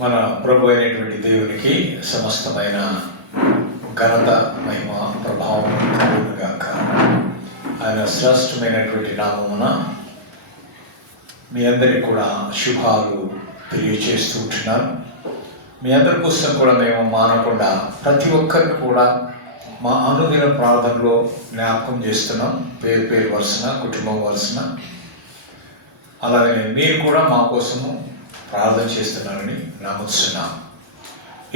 మన ప్రభు అయినటువంటి దేవునికి సమస్తమైన ఘనత, మహిమ, ప్రభావం కలుగునుగాక. ఆయన శ్రేష్టమైనటువంటి నామమున మీ అందరికీ కూడా శుభాలు తెలియజేస్తూ ఉంటున్నాను. మీ అందరి కోసం కూడా మేము మానకుండా ప్రతి ఒక్కరిని కూడా మా అనుదిన ప్రార్థనలో జ్ఞాపకం చేస్తున్నాం. పేరు పేరు వరుసన, కుటుంబం వరుసన. అలాగే మీరు కూడా మా కోసము ప్రార్థన చేస్తున్నారని నమ్ముతున్నాం.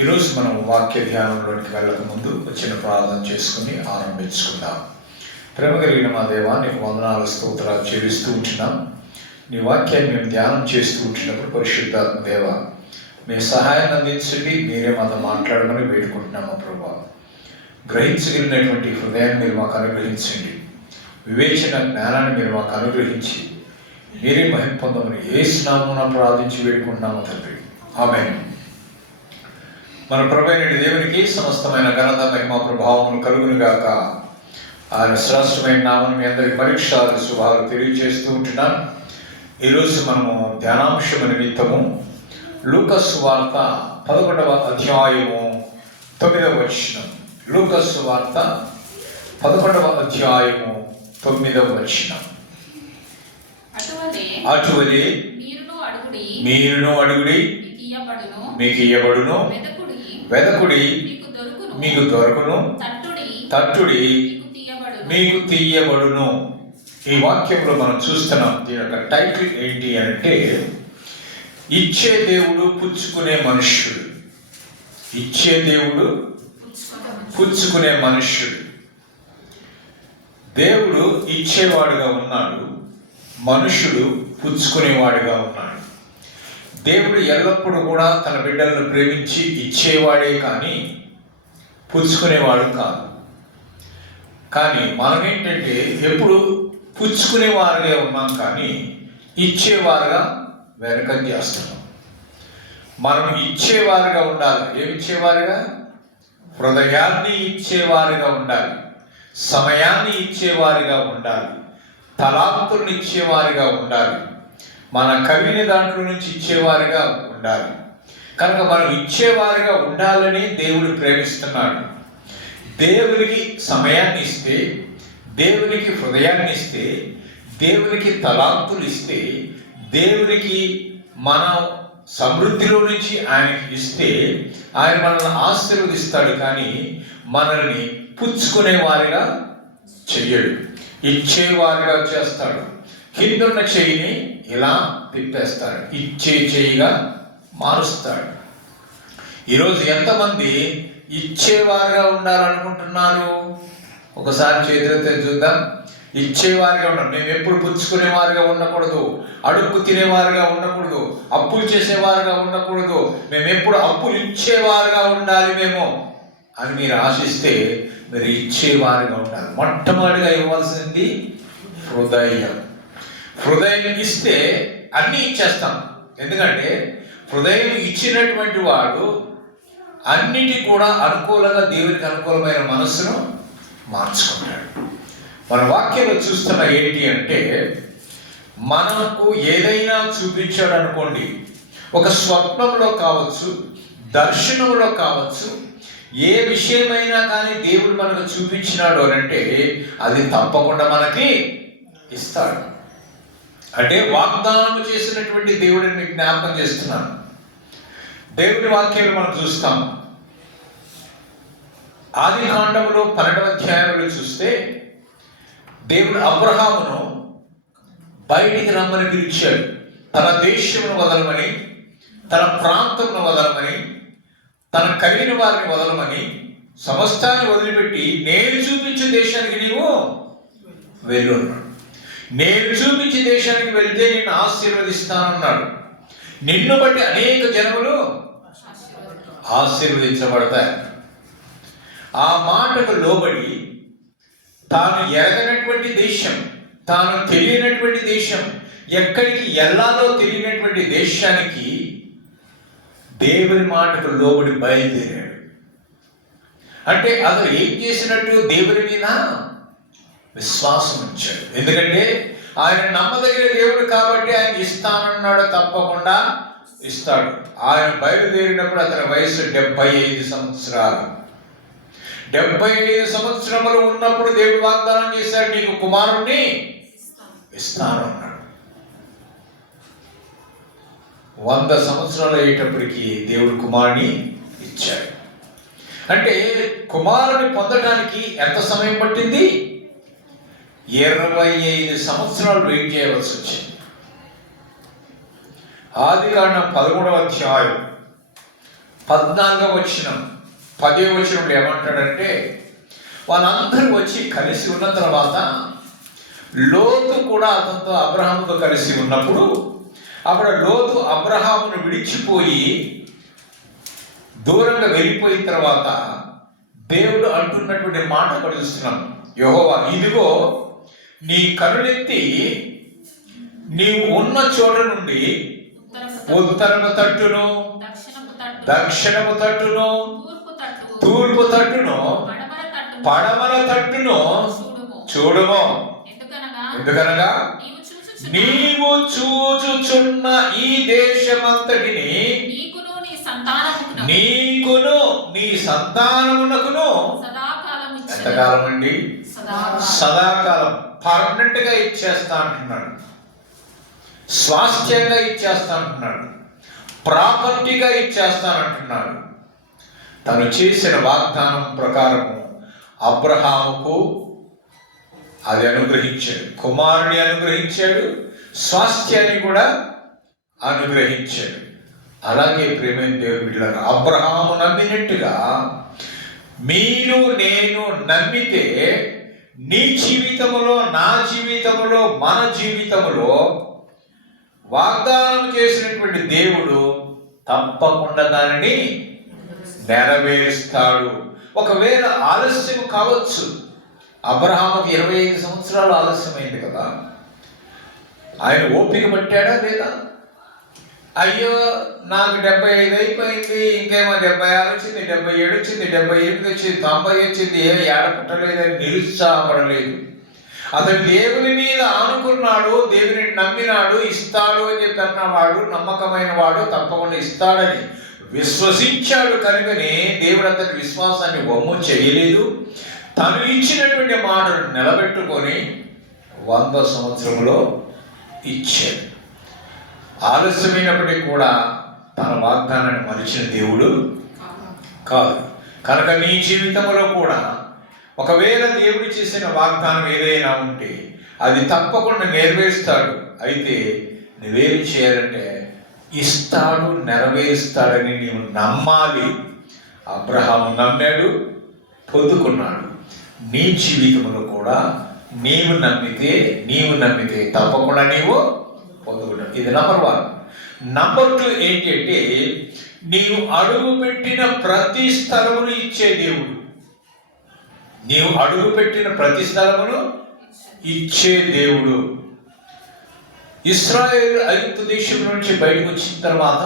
ఈరోజు మనం వాక్య ధ్యానంలోనికి వెళ్ళక ముందు చిన్న ప్రార్థన చేసుకుని ఆరంభించుకుందాం. ప్రేమ కలిగిన మా దేవా, నీకు వందనాలు, స్తోత్రాలు చెల్లిస్తూ ఉంటున్నాం. నీ వాక్యాన్ని మేము ధ్యానం చేస్తూ ఉంటున్నప్పుడు పరిశుద్ధాత్మ దేవ, మీ సహాయాన్ని అందించండి. మీరే మాతో మాట్లాడమని వేడుకుంటున్నాము ప్రభా. గ్రహించగలిగినటువంటి హృదయాన్ని మీరు మాకు అనుగ్రహించండి. వివేచన జ్ఞానాన్ని మీరు మాకు అనుగ్రహించి మీరే మహిమ పొందమని యేసు నామమున ప్రార్థించి వేడుకుంటున్నాము తండ్రి. ఆమేన్. మన ప్రభువైన దేవునికి సమస్తమైన ఘనత, మహిమ, ప్రభావములు కలుగునుగాక. ఆయన శ్రేష్టమైన నామం మీ అందరికి పరీక్షలు, శుభాలు తెలియజేస్తూ ఉంటున్నాను. ఈరోజు మనము ధ్యానాంశము నిమిత్తము లూకా సువార్త 11వ అధ్యాయము 9వ వచనం. లూకా సువార్త 11వ అధ్యాయము 9వ వచనం. అటువలే మీరును అడుగుడి, మీకు ఇయ్యబడును, వెదకుడి, మీకు దొరకును, తట్టుడి, మీకు తీయబడును. ఈ వాక్యంలో మనం చూస్తున్నాం. దీని యొక్క టైటిల్ ఏంటి అంటే, ఇచ్చే దేవుడు, పుచ్చుకునే మనుష్యుడు. ఇచ్చే దేవుడు, పుచ్చుకునే మనుష్యుడు. దేవుడు ఇచ్చేవాడుగా ఉన్నాడు, మనుషుడు పుచ్చుకునేవాడిగా ఉన్నాడు. దేవుడు ఎల్లప్పుడూ కూడా తన బిడ్డలను ప్రేమించి ఇచ్చేవాడే కానీ పుచ్చుకునేవాడు కాదు. కానీ మనం ఏంటంటే ఎప్పుడు పుచ్చుకునేవారుగా ఉన్నాం కానీ ఇచ్చేవారుగా వెనకం చేస్తున్నాం. మనం ఇచ్చేవారుగా ఉండాలి. ఏమిచ్చేవారుగా? హృదయాన్ని ఇచ్చేవారుగా ఉండాలి, సమయాన్ని ఇచ్చేవారుగా ఉండాలి, తలాంతులను ఇచ్చేవారిగా ఉండాలి, మన కవిని దాంట్లో నుంచి ఇచ్చేవారిగా ఉండాలి. కనుక మనం ఇచ్చేవారిగా ఉండాలని దేవుడు ప్రేమిస్తున్నాడు. దేవునికి సమయాన్ని ఇస్తే, దేవునికి హృదయాన్ని ఇస్తే, దేవునికి తలాంతులు ఇస్తే, దేవునికి మన సమృద్ధిలో నుంచి ఆయనకి ఇస్తే ఆయన మనల్ని ఆశీర్వదిస్తాడు. కానీ మనల్ని పుచ్చుకునేవారిగా చెయ్యడు, ఇచ్చేవారిగా చేస్తాడు. కిందున్న చెయ్యిని ఇలా తిప్పేస్తాడు, ఇచ్చే చెయ్యిగా మారుస్తాడు. ఈరోజు ఎంతమంది ఇచ్చేవారిగా ఉండాలనుకుంటున్నారు? ఒకసారి చేతులతో చూద్దాం. ఇచ్చేవారిగా ఉన్నాం. మేము ఎప్పుడు పుచ్చుకునేవారిగా ఉండకూడదు, అడుక్కు తినేవారుగా ఉండకూడదు, అప్పులు చేసేవారుగా ఉండకూడదు. మేము ఎప్పుడు అప్పులు ఇచ్చేవారుగా ఉండాలి మేము అని మీరు ఆశిస్తే మీరు ఇచ్చేవారిగా ఉండాలి. మొట్టమొదటిగా ఇవ్వాల్సింది హృదయం. హృదయం ఇస్తే అన్నీ ఇచ్చేస్తాం. ఎందుకంటే హృదయం ఇచ్చినటువంటి వాడు అన్నిటి కూడా అనుకూలంగా, దేవునికి అనుకూలమైన మనస్సును మార్చుకుంటాడు. మన వాక్యంలో చూస్తున్న ఏంటి అంటే, మనకు ఏదైనా చూపించాడు అనుకోండి, ఒక స్వప్నంలో కావచ్చు, దర్శనంలో కావచ్చు, ఏ విషయమైనా కానీ దేవుడు మనకు చూపించినాడు అంటే అది తప్పకుండా మనకి ఇస్తాడు. అంటే వాగ్దానం చేసినటువంటి దేవుడిని మీకు జ్ఞాపకం చేస్తున్నాను. దేవుడి వాక్యాలు మనం చూస్తాం. ఆది కాండములో 12వ అధ్యాయంలో చూస్తే దేవుడు అబ్రహామును బయటికి రమ్మని పిలిచాడు. తన దేశమును వదలమని, తన ప్రాంతమును వదలమని, తన కలిగిన వారిని వదలమని, సమస్తాన్ని వదిలిపెట్టి నేను చూపించే దేశానికి నీవు వెళ్ళు అన్నాడు. నేను చూపించే దేశానికి వెళ్తే నేను ఆశీర్వదిస్తానన్నాడు. నిన్ను బట్టి అనేక జనములు ఆశీర్వదించబడతాయి. ఆ మాటకు లోబడి తాను ఎరగనటువంటి దేశం, తాను తెలియనటువంటి దేశం, ఎక్కడికి వెళ్ళాలో తెలియనటువంటి దేశానికి దేవుని మాటకు లోబడి బయలుదేరాడు. అంటే అతను ఏం చేసినట్టు? దేవుని మీద విశ్వాసం ఉంచాడు. ఎందుకంటే ఆయన నమ్మదగిన దేవుడు కాబట్టి ఆయన ఇస్తానన్నాడు, తప్పకుండా ఇస్తాడు. ఆయన బయలుదేరినప్పుడు అతని వయసు 75 సంవత్సరాలు. 75 సంవత్సరములు ఉన్నప్పుడు దేవుడు వాగ్దానం చేశాడు, నీకు కుమారుణ్ణి ఇస్తాను అన్నాడు. 100 సంవత్సరాలు అయ్యేటప్పటికి దేవుడు కుమారుని ఇచ్చాడు. అంటే కుమారుని పొందడానికి ఎంత సమయం పట్టింది? 25 సంవత్సరాలు వెయిట్ చేయవలసి వచ్చింది. ఆదికాండం 13వ అధ్యాయం 14వ వచనం 10వ వచనంలో ఏమంటాడంటే, వాళ్ళందరూ వచ్చి కలిసి ఉన్న తర్వాత లోతు కూడా అతనితో అబ్రహాముతో కలిసి ఉన్నప్పుడు, అప్పుడు లోతు అబ్రహామును విడిచిపోయి దూరంగా వెళ్ళిపోయిన తర్వాత దేవుడు అంటున్నటువంటి మాట అక్కడ చూస్తున్నాం. యెహోవా, ఇదిగో నీ కనులెత్తి నీవు ఉన్న చోట నుండి ఉత్తరపు తట్టును, దక్షిణపు తట్టును, తూర్పు తట్టును, పడమర తట్టును చూడుము. ఎందుకనగా నీవు చూచుచున్న ఈ దేశమంతటిని నీకును నీ సంతానమునకును ఎంతకాలం అండి? సదాకాలం, పర్మనెంట్ గా ఇచ్చేస్తా అంటున్నాడు, స్వాస్థ్యంగా ఇచ్చేస్తా అంటున్నాడు, ప్రాపర్టీగా ఇచ్చేస్తానంటున్నాడు. తను చేసిన వాగ్దానం ప్రకారము అబ్రహాముకు అది అనుగ్రహించాడు, కుమారుని అనుగ్రహించాడు, స్వాస్థ్యాన్ని కూడా అనుగ్రహించాడు. అలాగే ప్రేమైన దేవుని బిడ్డలారా, అబ్రహాము నమ్మినట్టుగా మీరు నేను నమ్మితే నీ జీవితంలో, నా జీవితంలో, మన జీవితంలో వాగ్దానం చేసినటువంటి దేవుడు తప్పకుండా దానిని నెరవేరుస్తాడు. ఒకవేళ ఆలస్యం కావచ్చు. అబ్రహాముకి 25 సంవత్సరాలు ఆలస్యమైంది కదా. ఆయన ఓపిక పట్టాడా లేదా? అయ్యో నాకు 75 అయిపోయింది, ఇంకేమో 76 వచ్చింది, 77 వచ్చింది, 78 వచ్చింది, 90 వచ్చింది, ఏడ పుట్టలేదని నిరుత్సాహపడలేదు. అతను దేవుని మీద ఆనుకున్నాడు, దేవుని నమ్మినాడు, ఇస్తాడు అని చెప్పి అన్నవాడు, నమ్మకమైన వాడు, తప్పకుండా ఇస్తాడని విశ్వసించాడు. కనుకనే దేవుడు అతని విశ్వాసాన్ని వమ్ము చేయలేదు. తను ఇచ్చినటువంటి మాటను నిలబెట్టుకొని 100 సంవత్సరంలో ఇచ్చాడు. ఆలస్యమైనప్పటికీ కూడా తన వాగ్దానాన్ని మరిచిన దేవుడు కాదు. కనుక నీ జీవితంలో కూడా ఒకవేళ దేవుడు చేసిన వాగ్దానం ఏదైనా ఉంటే అది తప్పకుండా నెరవేరుస్తాడు. అయితే నువ్వేం చేయాలంటే ఇస్తాడు, నెరవేరుస్తాడని నీవు నమ్మాలి. అబ్రహాము నమ్మాడు, పొందుకున్నాడు. నీ జీవితంలో కూడా నీవు నమ్మితే తప్పకుండా నీవు పొందుకుంటావు. ఇది నంబర్ 1. నంబర్ 2 ఏంటంటే, నీవు అడుగు పెట్టిన ప్రతి స్థలమును ఇచ్చే దేవుడు. నీవు అడుగు పెట్టిన ప్రతి స్థలమును ఇచ్చే దేవుడు. ఇశ్రాయేలు ఐగుప్తు దేశం నుంచి బయటకు వచ్చిన తర్వాత,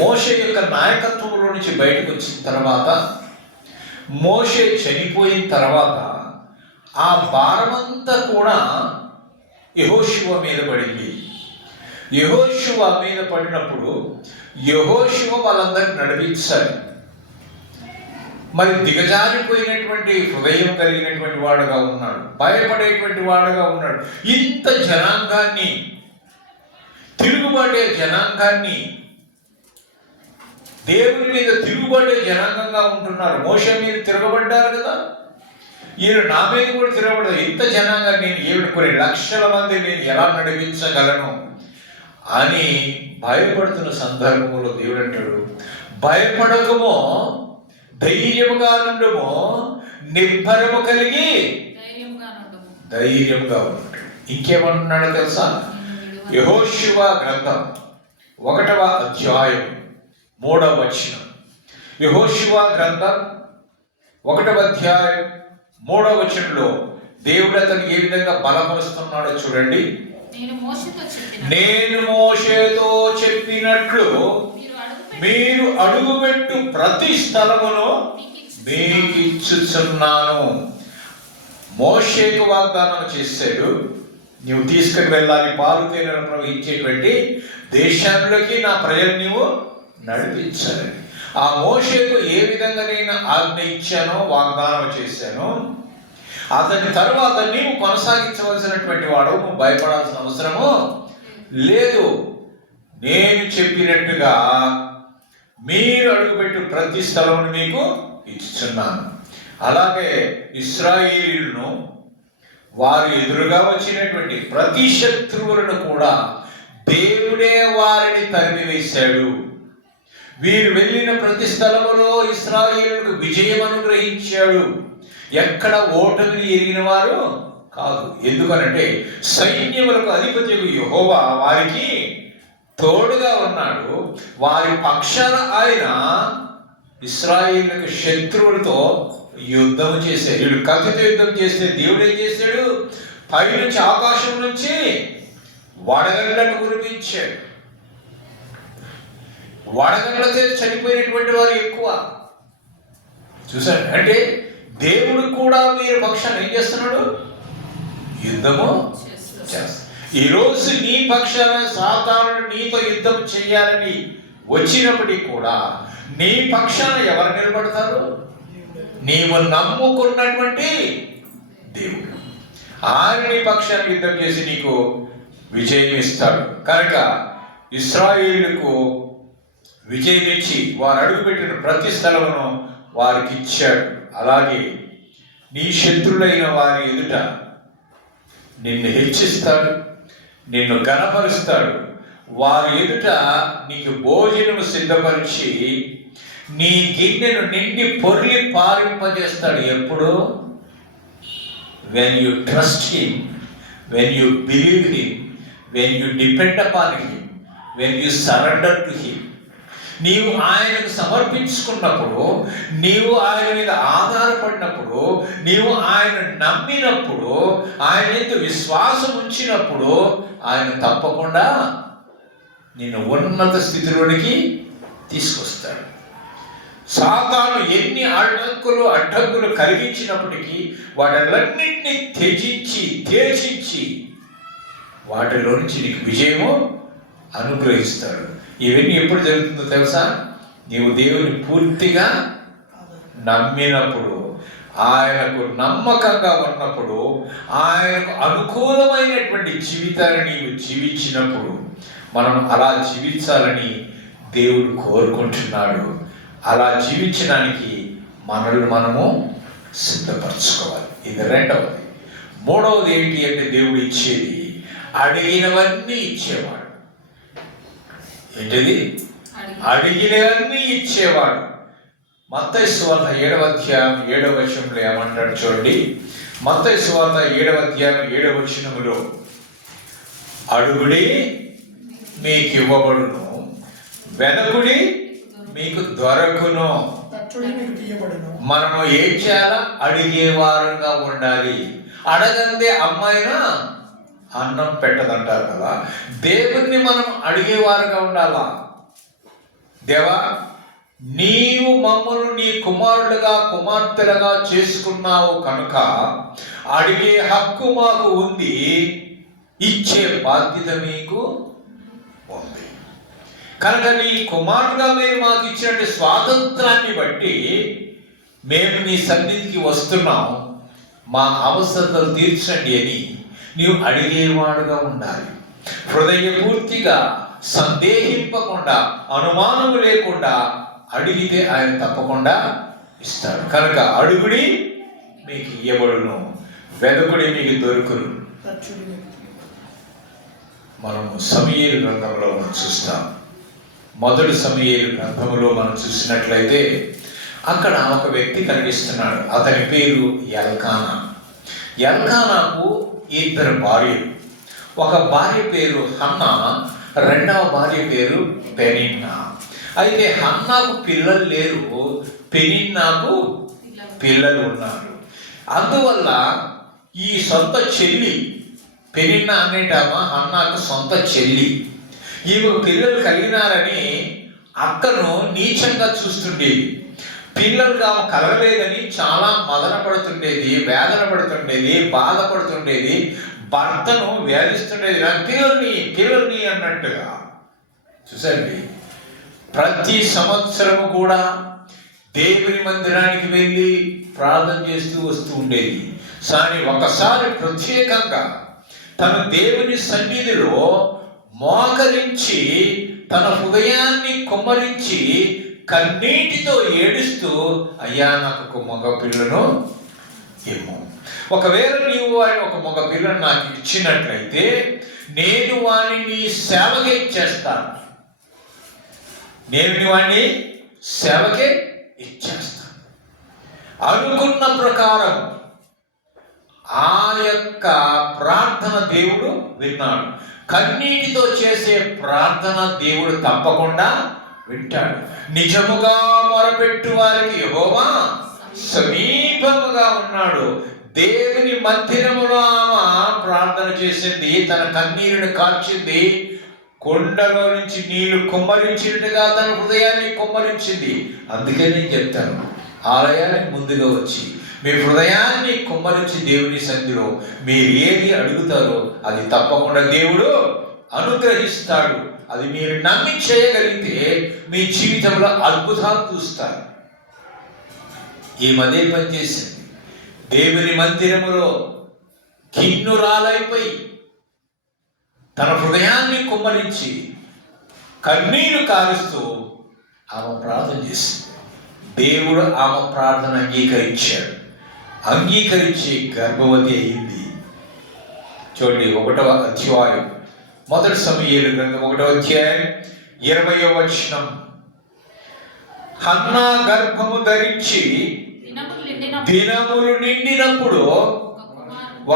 మోషే యొక్క నాయకత్వంలో నుంచి బయటకు వచ్చిన తర్వాత, మోషే చనిపోయిన తర్వాత ఆ భారమంతా కూడా యెహోషువ మీద పడింది. యెహోషువ మీద పడినప్పుడు యెహోషువ వాళ్ళందరినీ నడిపించాలి. మరి దిగజారిపోయినటువంటి హృదయం కలిగినటువంటి వాడుగా ఉన్నాడు, భయపడేటువంటి వాడుగా ఉన్నాడు. ఇంత జనాంగాన్ని, తిరుగుబడే జనాంగాన్ని, దేవుని మీద తిరుగుబడే జనాంగంగా ఉంటున్నారు. మోషే మీద తిరగబడ్డారు కదా, ఈయన నా మీద కూడా తిరగబడ్డారు. ఇంత జనాంగాన్ని నేను కొన్ని లక్షల మంది నేను ఎలా నడిపించగలను అని భయపడుతున్న సందర్భంలో దేవుడు అంటాడు, భయపడకమో, ధైర్యముగా నుండుమో, నిర్భరము కలిగి ధైర్యంగా ఉంటాడు. ఇంకేమంటున్నాడు తెలుసా? యెహోషువ గ్రంథం 1వ అధ్యాయం 3వ వచనం. యెహోషువ గ్రంథం 1వ అధ్యాయం 3వ వచనంలో దేవుడు అతను ఏ విధంగా బలపరుస్తున్నాడో చూడండి. నేను మోషేతో చెప్పినట్లు మీరు అడుగుపెట్టు ప్రతి స్థలమును మీకు ఇచ్చుచున్నాను. మోషేకు వాగ్దానం చేశాడు, నువ్వు తీసుకుని వెళ్ళాలి, పాలు తేనెలు ప్రవహించేటువంటి దేశాల్లోకి నా ప్రజలు నీవు నడిపించాలి. ఆ మోషేకు ఏ విధంగా నేను ఆజ్ఞ ఇచ్చానో, వాగ్దానం చేశానో, అతని తర్వాత నీవు కొనసాగించవలసినటువంటి వాడు. నువ్వు భయపడాల్సిన అవసరము లేదు. నేను చెప్పినట్టుగా మీరు అడుగుపెట్టు ప్రతి స్థలమును మీకు ఇస్తున్నాను. అలాగే ఇశ్రాయేలీయులను వారు ఎదురుగా వచ్చినటువంటి ప్రతి శత్రువులను కూడా దేవుడే వారిని తరిమివేశాడు. వీరు వెళ్ళిన ప్రతి స్థలములో ఇశ్రాయేలుకు విజయం అనుగ్రహించాడు. ఎక్కడ ఓటమిని ఎరిగిన వారు కాదు. ఎందుకనంటే సైన్యములకు అధిపతి యెహోవా వారికి తోడుగా ఉన్నాడు. వారి పక్షాన ఆయన ఇశ్రాయేలుకు శత్రువులతో యుద్ధం చేశాడు. వీడు కత్తితో యుద్ధం చేస్తే దేవుడు ఏం చేశాడు? పైనుంచి ఆకాశం నుంచి వడగళ్ళను కురిపించాడు. వడగళ్ళతో చనిపోయినటువంటి వారు ఎక్కువ చూశారు. అంటే దేవుడు కూడా మీరు పక్షాన్ని ఏం చేస్తున్నాడు? యుద్ధము చేస్తాడు. ఈరోజు నీ పక్షాన సాతానుడు నీతో యుద్ధం చేయాలని వచ్చినప్పటికీ కూడా నీ పక్షాన ఎవరు నిలబడతారు? నీవు నమ్ముకున్నటువంటి దేవుడు. ఆయన నీ పక్షాన్ని యుద్ధం చేసి నీకు విజయం ఇస్తాడు. కనుక ఇశ్రాయేలుకు విజయం ఇచ్చి వారు అడుగుపెట్టిన ప్రతి స్థలమును వారికి ఇచ్చాడు. అలాగే నీ శత్రులైన వారి ఎదుట నిన్ను హెచ్చిస్తాడు, నిన్ను ఘనపరుస్తాడు. వారి ఎదుట నీకు భోజనము సిద్ధపరిచి నీ గిన్నెను నిండి పొర్లి పారింపజేస్తాడు. ఎప్పుడు? when you trust him, when you believe him, when you depend upon him, when you surrender to him. నీవు ఆయనకు సమర్పించుకున్నప్పుడు, నీవు ఆయన మీద ఆధారపడినప్పుడు, నీవు ఆయన నమ్మినప్పుడు, ఆయన మీద విశ్వాసం ఉంచినప్పుడు ఆయన తప్పకుండా నిన్ను ఉన్నత స్థితిలోనికి తీసుకొస్తాడు. సాతాను ఎన్ని అడ్డంకులు కలిగించినప్పటికీ వాటిలన్నింటినీ త్యజించి వాటిలో నుంచి నీకు విజయము అనుగ్రహిస్తాడు. ఇవన్నీ ఎప్పుడు జరుగుతుందో తెలుసా? నీవు దేవుని పూర్తిగా నమ్మినప్పుడు, ఆయనకు నమ్మకంగా ఉన్నప్పుడు, ఆయనకు అనుకూలమైనటువంటి జీవితాన్ని నీవు జీవించినప్పుడు. మనం అలా జీవించాలని దేవుడు కోరుకుంటున్నాడు. అలా జీవించడానికి మనల్ని మనము సిద్ధపరచుకోవాలి. ఇది రెండవది. మూడవది ఏంటి అంటే దేవుడు ఇచ్చేది అడిగినవన్నీ ఇచ్చేవాడు. ఏంటిది? అడిగినవన్నీ ఇచ్చేవాడు. మత్తయి సువార్త 7వ అధ్యాయం 7వ వచనంలో ఏమంటాడు చూడండి. మత్తయి సువార్త 7వ అధ్యాయం 7వ వచనములో అడుగుడి మీకు ఇవ్వబడును, వెదకుడి మీకు దొరకును. మనము ఏం చేయాలా? అడిగేవారంగా ఉండాలి. అడగందే అమ్మాయినా అన్నం పెట్టదంటారు కదా. దేవుణ్ణి మనం అడిగేవారుగా ఉండాలా. దేవా, నీవు మమ్మల్ని నీ కుమారులుగా కుమార్తెలుగా చేసుకున్నావు కనుక అడిగే హక్కు మాకు ఉంది, ఇచ్చే బాధ్యత మీకు ఉంది. కనుక నీ కుమారుడుగా మీరు మాకు ఇచ్చినట్టు స్వాతంత్రాన్ని బట్టి మేము నీ సన్నిధికి వస్తున్నాం, మా అవసరతలు తీర్చండి అని నీవు అడిగేవాడుగా ఉండాలి. హృదయపూర్తిగా సందేహింపకుండా, అనుమానము లేకుండా అడిగితే ఆయన తప్పకుండా ఇస్తాడు. కనుక అడుగుడి మీకు ఇవ్వబడును, వెదకుడి మీకు దొరుకును. మనము సమూయేలు గ్రంథంలో మనం చూస్తాం. మొదటి సమూయేలు గ్రంథంలో మనం చూసినట్లయితే అక్కడ ఒక వ్యక్తి కనిపిస్తున్నాడు. అతని పేరు ఎల్కానా. ఎల్కానాకు 2 భార్యలు. ఒక భార్య పేరు హన్నా, రెండవ భార్య పేరు పెనిన్నా. అయితే హన్నాకు పిల్లలు లేరు, పెనిన్నాకు పిల్లలు ఉన్నారు. అందువల్ల ఈ సొంత చెల్లి పెనిన్నా అనేటామా హన్నాకు సొంత చెల్లి. ఈమెకు పిల్లలు కలిగినారని అక్కను నీచంగా చూస్తుండేది. పిల్లలుగా కలగలేదని చాలా మదన పడుతుండేది, వేదన పడుతుండేది, బాధపడుతుండేది, భర్తను వేధిస్తుండేది, నా పిల్లల్ని అన్నట్టుగా. చూసండి, ప్రతి సంవత్సరము కూడా దేవుని మందిరానికి వెళ్ళి ప్రార్థన చేస్తూ వస్తూ ఉండేది. కానీ ఒకసారి ప్రత్యేకంగా తను దేవుని సన్నిధిలో మోకరించి తన హృదయాన్ని కుమ్మరించి కన్నీటితో ఏడుస్తూ, అయ్యా నాకు ఒక మగ పిల్లను ఇమ్ము. ఒకవేళ నీవు వారి ఒక మగ పిల్లను నాకు ఇచ్చినట్లయితే నేను వాడిని సేవకే ఇచ్చేస్తాను, నేను వాడిని సేవకే ఇచ్చేస్తాను. అనుకున్న ప్రకారం ఆ యొక్క ప్రార్థన దేవుడు విన్నాడు. కన్నీటితో చేసే ప్రార్థన దేవుడు తప్పకుండా వింటాడు. నిజముగా మొరపెట్టు వారికి యెహోవా సమీపముగా ఉన్నాడు. దేవుని మందిరములో ఆమె ప్రార్థన చేసింది, తన కన్నీరుని కార్చింది, కొండలో నుంచి నీళ్లు కుమ్మరించినట్టుగా తన హృదయాన్ని కుమ్మరించింది. అందుకే నేను చెప్తాను, ఆలయానికి ముందుగా వచ్చి మీ హృదయాన్ని కుమ్మరించి దేవుని సన్నిధిలో మీరు ఏది అడుగుతారో అది తప్పకుండా దేవుడు అనుగ్రహిస్తాడు. అది మీరు నమ్మి చేయగలిగితే మీ జీవితంలో అద్భుతాలు చూస్తారు. ఈ మధ్య పని చేసింది, దేవుని మందిరములో కిన్నురాలైపోయి తన హృదయాన్ని కుమ్మరించి కన్నీరు కారుస్తూ ఆమె ప్రార్థన చేసింది. దేవుడు ఆమె ప్రార్థన అంగీకరించాడు. అంగీకరించి గర్భవతి అయింది. చూడండి, 1వ అధ్యాయం, మొదటి సమూయేలు గ్రంథం 1వ అధ్యాయం 20వ వచనం. హన్నా గర్భము ధరించి దినములు నిండినప్పుడు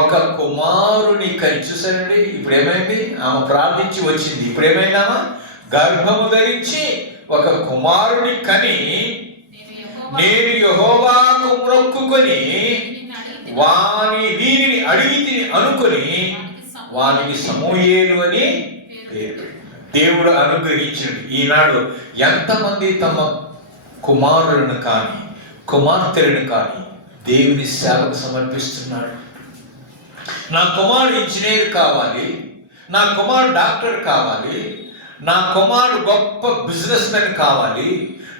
ఒక కుమారుని కని. చూసారండి, ఇప్పుడు ఏమైంది? ఆమె ప్రార్థించి వచ్చింది. ఇప్పుడు ఏమైందామా? గర్భము ధరించి ఒక కుమారుని కని, నేను యెహోవాకు మొక్కుకొని వీరిని అడిగి అనుకొని వానికి సమూయేలు అని పేరు దేవుడు అనుగ్రహించాడు. ఈనాడు ఎంతమంది తమ కుమారులను కానీ కుమార్తెలను కానీ దేవుని సేవకు సమర్పిస్తున్నాడు. నా కుమారుడు ఇంజనీర్ కావాలి, నా కుమారుడు డాక్టర్ కావాలి, నా కుమారుడు గొప్ప బిజినెస్ మెన్ కావాలి,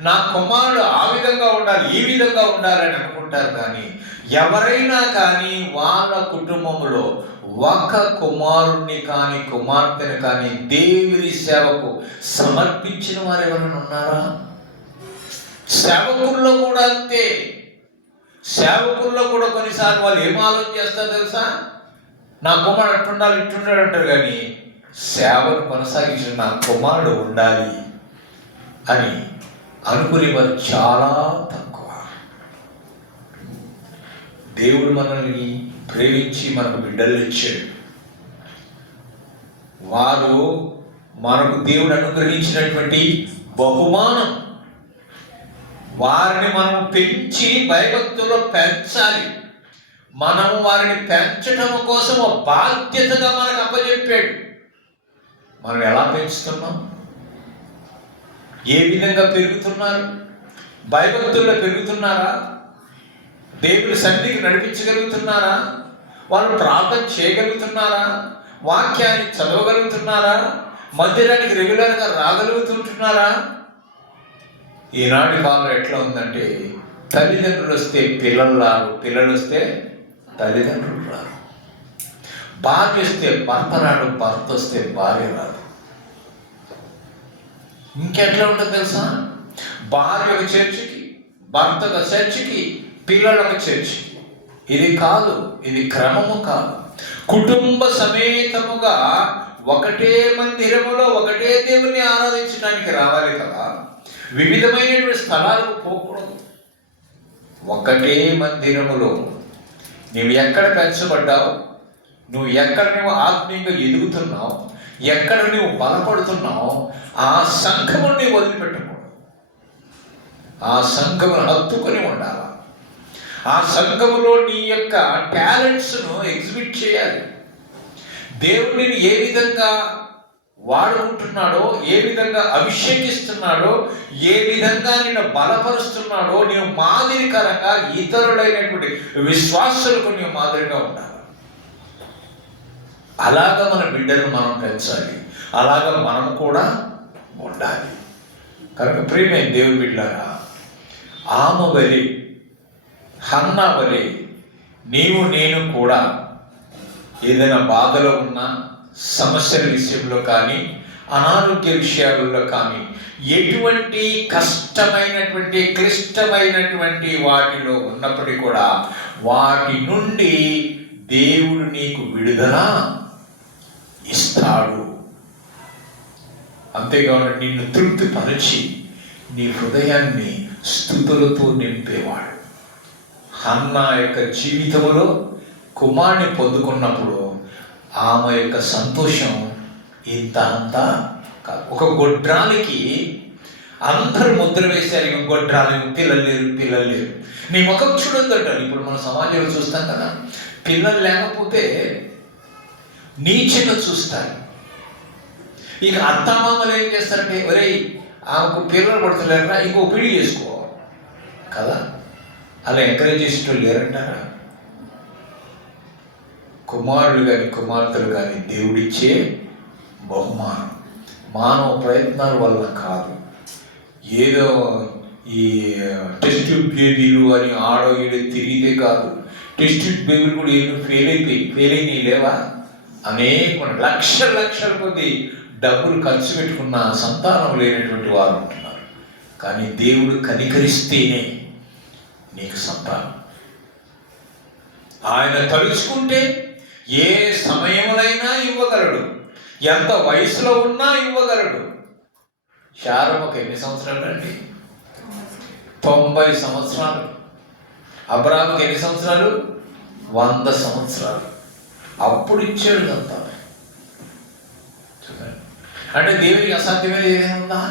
నా కుమారుడు ఆ విధంగా ఉండాలి, ఈ విధంగా ఉండాలని అనుకుంటారు. కానీ ఎవరైనా కానీ వాళ్ళ కుటుంబంలో ఒక కుమారుణ్ణి కానీ కుమార్తెను కానీ దేవుని సేవకు సమర్పించిన వారు ఎవరైనా ఉన్నారా? సేవకుల్లో కూడా అంతే. సేవకుల్లో కూడా కొన్నిసార్లు వాళ్ళు ఏం ఆలోచన చేస్తారు తెలుసా? నా కుమారుడు అట్టుండాలి ఇట్టుండాలి అంటారు, కానీ సేవను కొనసాగించిన నా కుమారుడు ఉండాలి అని అనుకునేవారు చాలా తక్కువ. దేవుడు మనల్ని ప్రేమించి మనకు బిడ్డలు ఇచ్చాడు. వారు మనకు దేవుడు అనుగ్రహించినటువంటి బహుమానం. వారిని మనం పెంచి భయభక్తుల్లో పెంచాలి. మనం వారిని పెంచడం కోసం ఒక బాధ్యతగా మనకు అప్పచెప్పాడు. మనం ఎలా పెంచుతున్నాం? ఏ విధంగా పెరుగుతున్నారు? భయభక్తుల్లో పెరుగుతున్నారా? దేవుని సన్నిధికి నడిపించగలుగుతున్నారా? వాళ్ళు ప్రార్థన చేయగలుగుతున్నారా? వాక్యాన్ని చదవగలుగుతున్నారా? మందిరానికి రెగ్యులర్గా రాగలుగుతుంటున్నారా? ఈనాటి కాలం ఎట్లా ఉందంటే, తల్లిదండ్రులు వస్తే పిల్లలు రారు, పిల్లలు వస్తే తల్లిదండ్రులు రారు, భార్య వస్తే భర్త రాడు, భర్త వస్తే భార్య రాదు. ఇంకెట్లా ఉంటుంది తెలుసా? భార్య ఒక చర్చికి, భర్త ఒక చర్చికి, పిల్లలు ఒక చర్చికి. ఇది కాదు, ఇది క్రమము కాదు. కుటుంబ సమేతముగా ఒకటే మందిరములో ఒకటే దేవుని ఆరాధించడానికి రావాలి కదా. వివిధమైనటువంటి స్థలాలకు పోకూడదు. ఒకటే మందిరములో నువ్వు ఎక్కడ పెంచబడ్డావు, నువ్వు ఎక్కడ నువ్వు ఆత్మీయంగా ఎదుగుతున్నావు, ఎక్కడ నువ్వు బలపడుతున్నావు, ఆ సంఘముని వదిలిపెట్టకూడదు. ఆ సంఘమును హత్తుకొని ఉండాలి. ఆ సంఘములో నీ యొక్క టాలెంట్స్ను ఎగ్జిబిట్ చేయాలి. దేవుడిని ఏ విధంగా వాడుకుంటున్నాడో, ఏ విధంగా అభిషేకిస్తున్నాడో, ఏ విధంగా నిన్ను బలపరుస్తున్నాడో, నీవు మాదిరికరంగా ఇతరులైనటువంటి విశ్వాసులకు నీవు మాదిరిగా ఉండాలి. అలాగ మన బిడ్డను మనం పెంచాలి, అలాగ మనం కూడా ఉండాలి. కనుక ప్రియమైన దేవుని బిడ్డలారా, ఆమె వలె, హన్నా వలె నీవు నేను కూడా ఏదైనా బాధలో ఉన్నా, సమస్యల విషయంలో కానీ, అనారోగ్య విషయాలలో కానీ, ఎటువంటి కష్టమైనటువంటి క్లిష్టమైనటువంటి వాటిలో ఉన్నప్పటికీ కూడా వాటి నుండి దేవుడు నీకు విడుదల ఇస్తాడు. అంతేకాకుండా నిన్ను తృప్తిపరిచి నీ హృదయాన్ని స్తుతులతో నింపేవాడు. హన్నా యొక్క జీవితంలో కుమారుని పొందుకున్నప్పుడు ఆమె యొక్క సంతోషం ఇంత అంతా కాదు. ఒక గొడ్రాలికి అందరూ ముద్ర వేశారు, ఇక గొడ్రాలి పిల్లలు లేరు. నీ ముఖం చూడొద్దంటారు. ఇప్పుడు మన సమాజంలో చూస్తాం కదా, పిల్లలు లేకపోతే నీచంగా చూస్తారు. ఇక అత్తమామలు ఏం చేస్తారంటే, ఒరే ఆమెకు పిల్లలు పడుతులేరా, ఇంకో పెళ్లి చేసుకో కదా, అలా ఎంకరేజ్ చేసేటోళ్ళు లేరంటారా? కుమారులు కానీ కుమార్తెలు కానీ దేవుడిచ్చే బహుమానం. మానవ ప్రయత్నాల వల్ల కాదు. ఏదో ఈ టెస్ట్ ట్యూబ్ బేబీలు అని ఆడో ఈడో తిరిగితే కాదు. టెస్ట్ ట్యూబ్ బేబీలు కూడా ఏదో ఫెయిల్ అయినాయి లేవా? అనేక లక్షల కొద్ది డబ్బులు ఖర్చు పెట్టుకున్న సంతానం లేనటువంటి వారు ఉంటున్నారు. కానీ దేవుడు కనికరిస్తేనే నీకు సంతానం. ఆయన తలుచుకుంటే ఏ సమయమునైనా ఇవ్వగలడు, ఎంత వయసులో ఉన్నా ఇవ్వగలడు. శారమ్మకు ఎన్ని సంవత్సరాలు అండి? 90 సంవత్సరాలు. అబ్రాహాముకి ఎన్ని సంవత్సరాలు? 100 సంవత్సరాలు. అప్పుడు ఇచ్చాడు సంతానం. అంటే దేవునికి అసాధ్యమైన ఏదైనా ఉందా?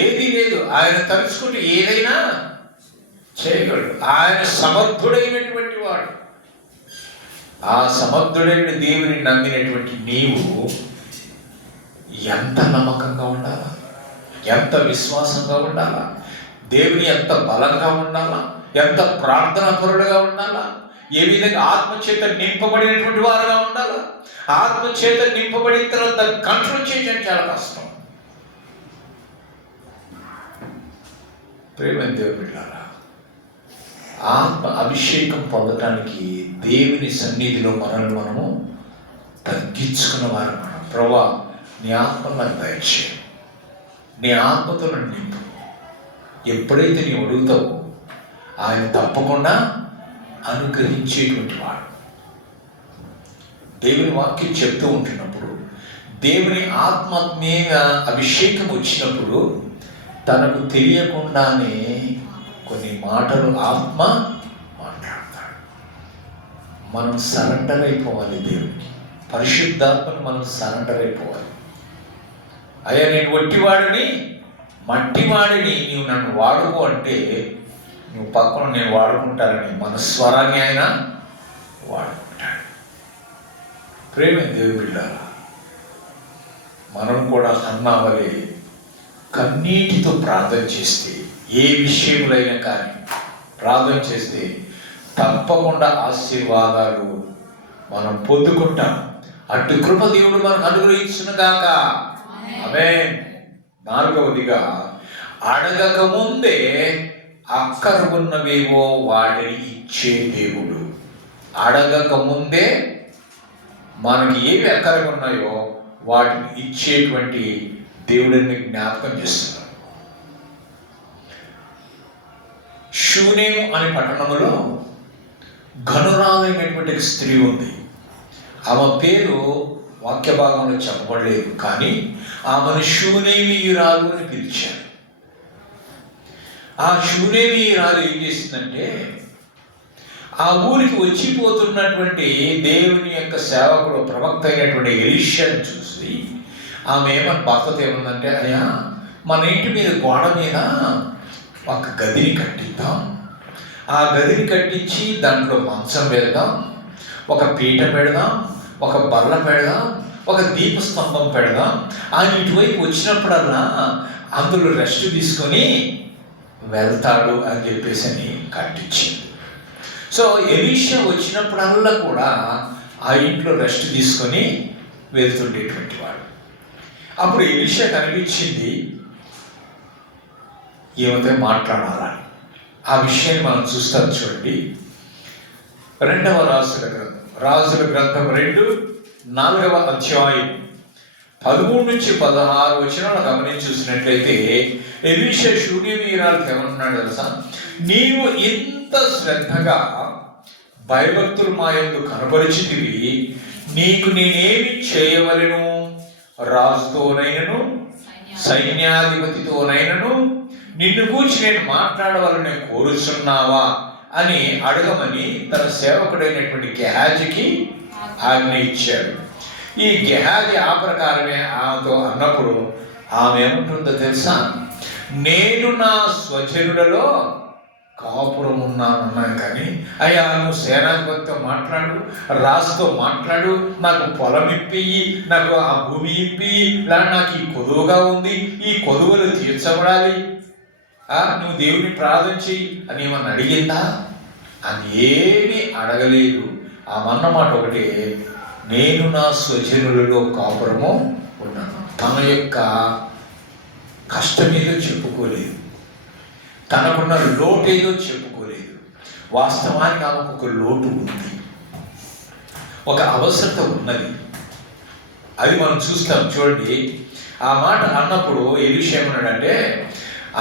ఏది లేదు. ఆయన తలుచుకుంటే ఏదైనా చేయగలడు. ఆయన సమర్థుడైనటువంటి వాడు. ఆ సమర్థుడైన దేవుని నమ్మినటువంటి నీవు ఎంత నమ్మకంగా ఉండాలా, ఎంత విశ్వాసంగా ఉండాలా, దేవుని ఎంత బలంగా ఉండాలా, ఎంత ప్రార్థనాపరుడుగా ఉండాలా, ఏ విధంగా ఆత్మచేత నింపబడినటువంటి వారుగా ఉండాలా. ఆత్మచేత నింపబడిన తర్వాత కంట్రోల్ చేయడం చాలా కష్టం. ప్రేమ దేవుని బిడ్డలారా, ఆత్మ అభిషేకం పొందటానికి దేవుని సన్నిధిలో మనల్ని మనము తగ్గించుకున్న వారు. ప్రభువా, నీ ఆత్మ నాకు దయచేయి, నీ ఆత్మతో నన్ను నింపు. ఎప్పుడైతే నీవు అడుగుతావో ఆయన తప్పకుండా అనుగ్రహించేటువంటి వాడు. దేవుని వాక్యం చెప్తూ ఉంటున్నప్పుడు, దేవుని ఆత్మ మీద అభిషేకం వచ్చినప్పుడు తనకు తెలియకుండానే కొన్ని మాటలు ఆత్మ మాట్లాడతాడు. మనం సరెండర్ అయిపోవాలి దేవునికి. పరిశుద్ధాత్మను మనం సరెండర్ అయిపోవాలి. అయ్యా, నేను ఒట్టివాడిని, మట్టివాడిని, నీవు నన్ను వాడుకో అంటే నువ్వు పక్కన నేను వాడుకుంటానని మన స్వరాన్ని ఆయన వాడుకుంటాడు. ప్రేమ దేవుని బిడ్డలారా, మనం కూడా హన్నా వలె కన్నీటితో ప్రార్థన చేస్తే, ఏ విషయములైనా కానీ ప్రార్థన చేస్తే తప్పకుండా ఆశీర్వాదాలు మనం పొందుకుంటాం. అటు కృప దేవుడు మనకు అనుగ్రహించునుగాక. ఆమేన్. 4వదిగా, అడగక ముందే అక్కర ఉన్నవేవో వాటిని ఇచ్చే దేవుడు. అడగక ముందే మనకి ఏవి అక్కరగా ఉన్నాయో వాటిని ఇచ్చేటువంటి దేవుడిని జ్ఞాపకం చేస్తున్నాడు. షూనేము అనే పట్టణంలో ఘనురాలైనటువంటి స్త్రీ ఉంది. ఆమె పేరు వాక్య భాగంలో చెప్పబడలేదు, కానీ ఆమెను షూనేమీయురాలు అని పిలిచారు. ఆ షూనేమీయురాలు ఏం చేసిందంటే, ఆ ఊరికి వచ్చిపోతున్నటువంటి దేవుని యొక్క సేవకుడు ప్రవక్త అయినటువంటి ఎలీషాను చూసి ఆమె ఏమని భర్తతో ఏమందంటే, అయ్యా, మన ఇంటి మీద గోడ మీద ఒక గదిని కట్టిద్దాం, ఆ గదిని కట్టించి దాంట్లో మంచం వేద్దాం, ఒక పీట పెడదాం, ఒక బల్ల పెడదాం, ఒక దీపస్తంభం పెడదాం. ఆయన ఇటువైపు వచ్చినప్పుడల్లా అందులో రెస్ట్ తీసుకొని వెళ్తాడు అని చెప్పేసి అని కట్టించింది. సో ఎలీషా వచ్చినప్పుడల్లా కూడా ఆ ఇంట్లో రెస్ట్ తీసుకొని వెళ్తుండేటువంటి వాడు. అప్పుడు ఎలీషా కనిపించింది ఏమైతే మాట్లాడాలని. ఆ విషయాన్ని మనం చూస్తాం చూడండి. 2వ రాజుల గ్రంథం 2:4 అధ్యాయం 13 నుంచి 16 వచనాలు గమనించి చూసినట్లయితే ఎలీషా శూన్యవీరాలకు ఏమన్నాడు తెలుసా? నీవు ఇంత శ్రద్ధగా భయభక్తులు మా యందు కనబరిచితివి, నీకు నేనేమి చేయవలెను? రాజుతోనైనను సైన్యాధిపతితోనైనను నిన్ను గూర్చి నేను మాట్లాడవాలని కోరుచున్నావా అని అడగమని తన సేవకుడైనటువంటి గెహాజీకి ఆజ్ఞ ఇచ్చాడు. ఈ గెహాజీ ఆ ప్రకారమే ఆమెతో అన్నప్పుడు ఆమె ఏమంటుందో తెలుసా? నేను నా స్వజనులలో కాపురం ఉన్నానన్నాను, కానీ అయ్యా నువ్వు సేనాధిపతితో మాట్లాడు, రాజుతో మాట్లాడు, నాకు పొలం ఇప్పి, నాకు ఆ భూమి ఇప్పి, నాకు ఈ కొదువుగా ఉంది, ఈ కొదువులు తీర్చబడాలి, నువ్వు దేవుని ప్రార్థన చెయ్యి అని ఏమన్నా అడిగిందా? అని ఏమీ అడగలేదు. ఆమన్నమాట ఒకటే, నేను నా స్వజనులలో కాపురము ఉన్నాను. తన యొక్క కష్టమేదో చెప్పుకోలేదు, తనకున్న లోటు ఏదో చెప్పుకోలేదు. వాస్తవానికి ఆమెకు ఒక లోటు ఉంది, ఒక అవసరత ఉన్నది. అది మనం చూస్తాం చూడండి. ఆ మాట అన్నప్పుడు ఎలీషా ఏమన్నాడంటే,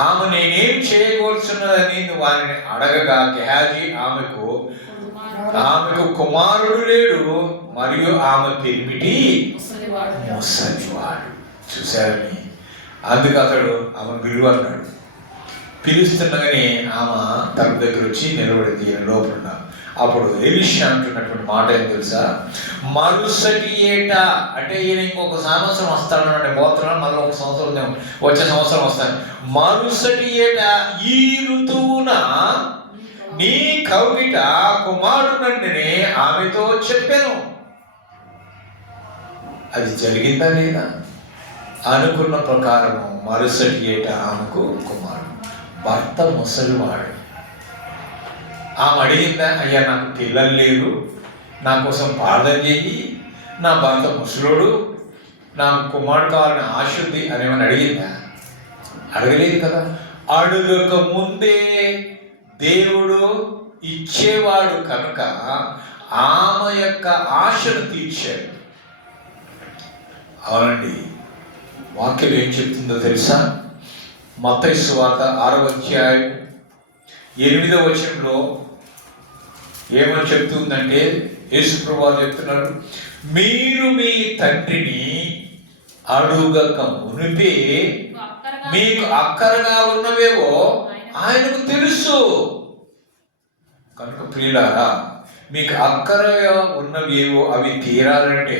ఆమె నేనేం చేయవలసినదని వారిని అడగగా గెహాజీ ఆమెకు కుమారుడు లేడు, మరియు ఆమె పెరిమిటి ముసలివాడు. చూశారని అందుకు అతడు ఆమెను పిలువ అన్నాడు. పిలుస్తుండగానే ఆమె తన దగ్గర వచ్చి నిలబడింది లోపల. అప్పుడు ఎలీషా అంటున్నటువంటి మాట ఏం తెలుసా? మరుసటి ఏట, అంటే ఈయన ఇంకొక సంవత్సరం వస్తాడు, పోతున్నాడు, మళ్ళీ ఒక సంవత్సరం వచ్చే సంవత్సరం వస్తాను. మరుసటి ఏట ఈ ఋతువున నీ కౌగిట కుమారుడిని ఆమెతో చెప్పాను. అది జరిగిందా లేదా? అనుకున్న ప్రకారం మరుసటి ఏట ఆమెకు కుమారుడు. భర్త ముసలివాడు. ఆమె అడిగిందా? అయ్యా నాకు పిల్లలు లేరు, నా కోసం ప్రార్థన చెయ్యి, నా భర్త ముసలుడు, నాకు కుమారుడు కావాలని ఆశ ఉంది అని ఏమని అడిగిందా? అడగలేదు కదా. అడగక ముందే దేవుడు ఇచ్చేవాడు కనుక ఆమె యొక్క ఆశను తీర్చాడు. అవునండి, వాక్యం ఏం చెప్తుందో తెలుసా? మత్తయి సువార్త 6వ అధ్యాయం 8వ వచనంలో ఏమని చెప్తుందంటే, యేసుప్రభువు వారు చెప్తున్నారు, మీరు మీ తండ్రిని అడుగక మునిపే మీకు అక్కరగా ఉన్నవేవో ఆయనకు తెలుసు. కనుక ప్రియులారా, మీకు అక్కరగా ఉన్నవేవో అవి తీరాలంటే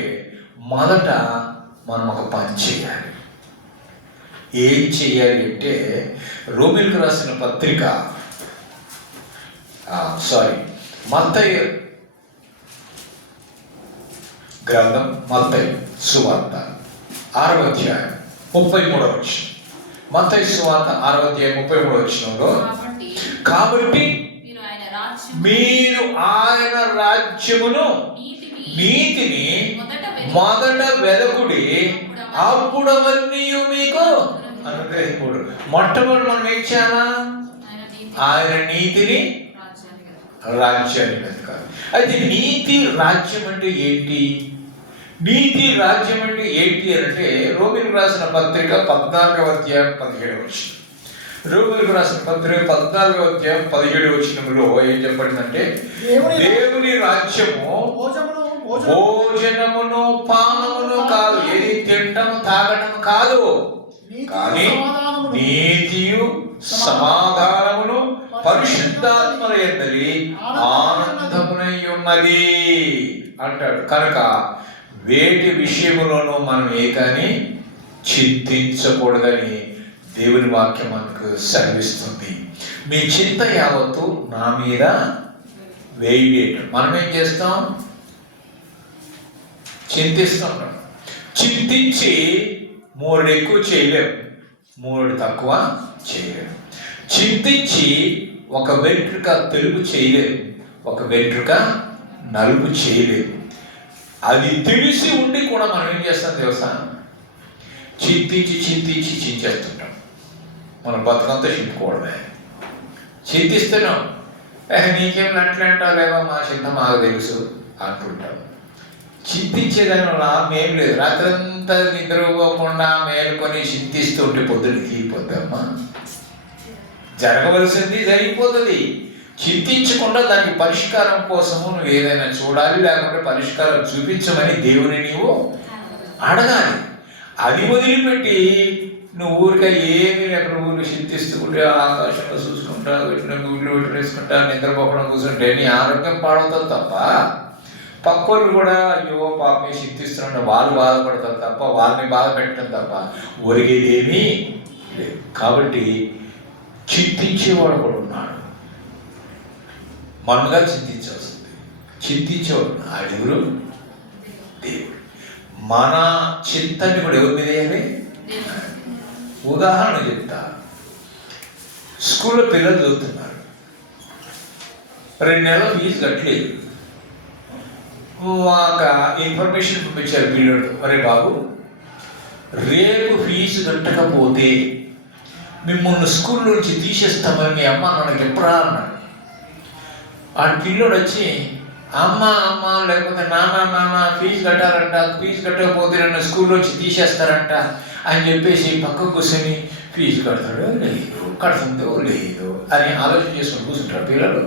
మొదట మనం ఒక పని చేయాలి. ఏం చేయాలి అంటే, రోమీయులకు రాసిన పత్రిక మత్తయి గ్రంథం, మత్తయి సువార్త 6వ అధ్యాయం 33వ వచనం. మత్తయి సువార్త 6వ అధ్యాయం 33వ వచనంలో, కాబట్టి మీరు ఆయన రాజ్యమును నీతిని మొదట వెదకుడి, అప్పుడు అవన్నీ మీకు అనుగ్రహింపుడు. మొట్టమొదటి మనం ఏం చేయాలా? ఆయన నీతిని, రాజ్యాన్ని వెతకాలి. అయితే నీతి రాజ్యం అంటే ఏంటి? నీతి రాజ్యం అంటే ఏంటి అంటే, రోమీయులకు రాసిన పత్రిక 14వ అధ్యాయం 17వ వచనం. రోమీయులకు రాసిన పత్రిక 14వ అధ్యాయం 17వ వచనంలో ఏం చెప్పబడిందంటే, దేవుని రాజ్యము భోజనమును పానమును కాదు, ఏది తినటం తాగటం కాదు, కానీ నీతియు సమాధానమును పరిశుద్ధాత్మల యందలి ఆనందమునై ఉన్నది అంటాడు. కనుక వేటి విషయములోనూ మనం ఏకాని చింతించకూడదని దేవుని వాక్యం మనకు సెలవిస్తుంది. మీ చింత యావత్తు నా మీద వేయడం. మనం ఏం చేస్తాం? చింతిస్తుంటాం. చింతించి 3 ఎక్కువ చేయలేము, 3 తక్కువ చేయలేము. చింతించి ఒక వెంట్రుక తెలుపు చేయలేదు, ఒక వెంట్రుక నలుపు చేయలేదు. అది తెలిసి ఉండి కూడా మనం ఏం చేస్తాం తెలుసా? చించేస్తుంటాం. మనం బతుకంతా చింపుకోవడమే. చింతిస్తున్నాం. నీకేం అట్లా అంటావు లేవా, మా చింత మాకు తెలుసు అంటుంటాం. చింతించేదాని వల్ల ఏం లేదు. రాత్రంతా నిద్రపోకుండా మేలుకొని చింతిస్తూ ఉంటే పొద్దున్న తీరిపోద్దమ్మా. జరగవలసింది జరిగిపోతుంది. చింతించకుండా దానికి పరిష్కారం కోసము నువ్వు ఏదైనా చూడాలి, లేకుంటే పరిష్కారం చూపించమని దేవుని నీవు అడగాలి. అది వదిలిపెట్టి నువ్వు ఊరికే ఏమీ లేకుండా ఊరికి చింతిస్తూ ఉంటే ఆకాశంలో చూసుకుంటా గుడ్లు వేసుకుంటా నిద్రపోకుండా కూర్చుంటే నీ ఆరోగ్యం పాడవుతుంది తప్ప పక్కోళ్ళు కూడా అయ్యో పాపం చింతిస్తున్నా వాళ్ళు బాధపడతారు తప్ప వాళ్ళని బాధ పెట్టడం తప్ప ఒరిగేది ఏమీ లేదు. కాబట్టి చింతించేవాడు కూడా ఉన్నాడు. మనుగా చింతించాల్సింది. చింతించేవాడు ఆడెవరు? దేవుడు. మన చింతని కూడా ఎవరి మీద వేయాలి? ఉదాహరణ చెప్తా. స్కూల్లో పిల్లలు చదువుతున్నారు, 2 నెలలు ఫీజు కట్టలేదు. ఒక ఇన్ఫర్మేషన్ పంపించారు పిల్లడు, అరే బాబు రేపు ఫీజు కట్టకపోతే మిమ్మల్ని స్కూల్ నుంచి తీసేస్తామని మీ అమ్మ నాన్నకి ఎప్పుడా అన్నాడు. ఆ పిల్లోడు వచ్చి అమ్మ లేకపోతే నాన్న ఫీజు కట్టాలంట, ఫీజు కట్టకపోతే నన్ను స్కూల్ నుంచి తీసేస్తారంట అని చెప్పేసి పక్కకు కూర్చొని ఫీజు కడతాడో లేదు, కడుతుందో లేదు అని ఆలోచన చేసుకొని కూర్చుంటారు పిల్లలు.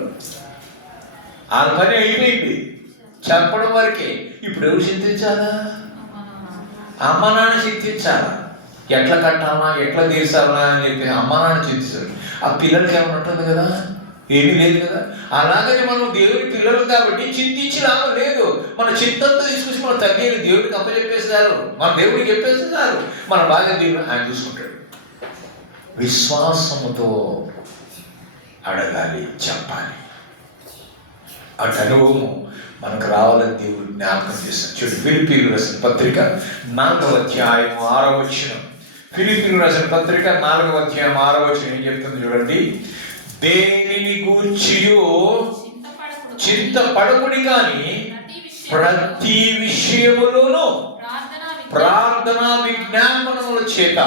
వాళ్ళ పని అయిపోయింది, చెప్పడం వరకే. ఇప్పుడు ఎవరు చింతించాలా? అమ్మ నాన్న చింతించాలా? ఎట్లా కట్టాలా, ఎట్లా తీర్చాలా అని చెప్పి అమ్మ నాన్న చింతిస్తారు. ఆ పిల్లలకి ఏమైనా ఉంటుంది కదా? ఏమీ లేదు కదా. అలాగనే మనం దేవుడి పిల్లలు కాబట్టి చింతించి లాభం లేదు. మన చింతంతో తీసుకొచ్చి మనం తగ్గేది దేవుడికి అప్పచెప్పేస్తారు, మన దేవుడికి చెప్పేస్తారు. మన బాధ దేవుడు ఆయన చూసుకుంటాడు. విశ్వాసముతో అడగాలి, చెప్పాలి. అటు అనుభవము మనకు రావాలని దేవుడు జ్ఞాపకం చేస్తాడు. చూడు, ఫిలిప్పీయులకు రాసిన పత్రిక 4వ అధ్యాయం 6వ వచనం. ఫిలిప్పీయులకు రాసిన పత్రిక 4వ అధ్యాయం 6వ వచనం ఏం చెప్తుంది చూడండి. దేనిని గూర్చియో చింతపడకుడి కానీ ప్రతి విషయములోనూ ప్రార్థనా విజ్ఞాపనముల చేత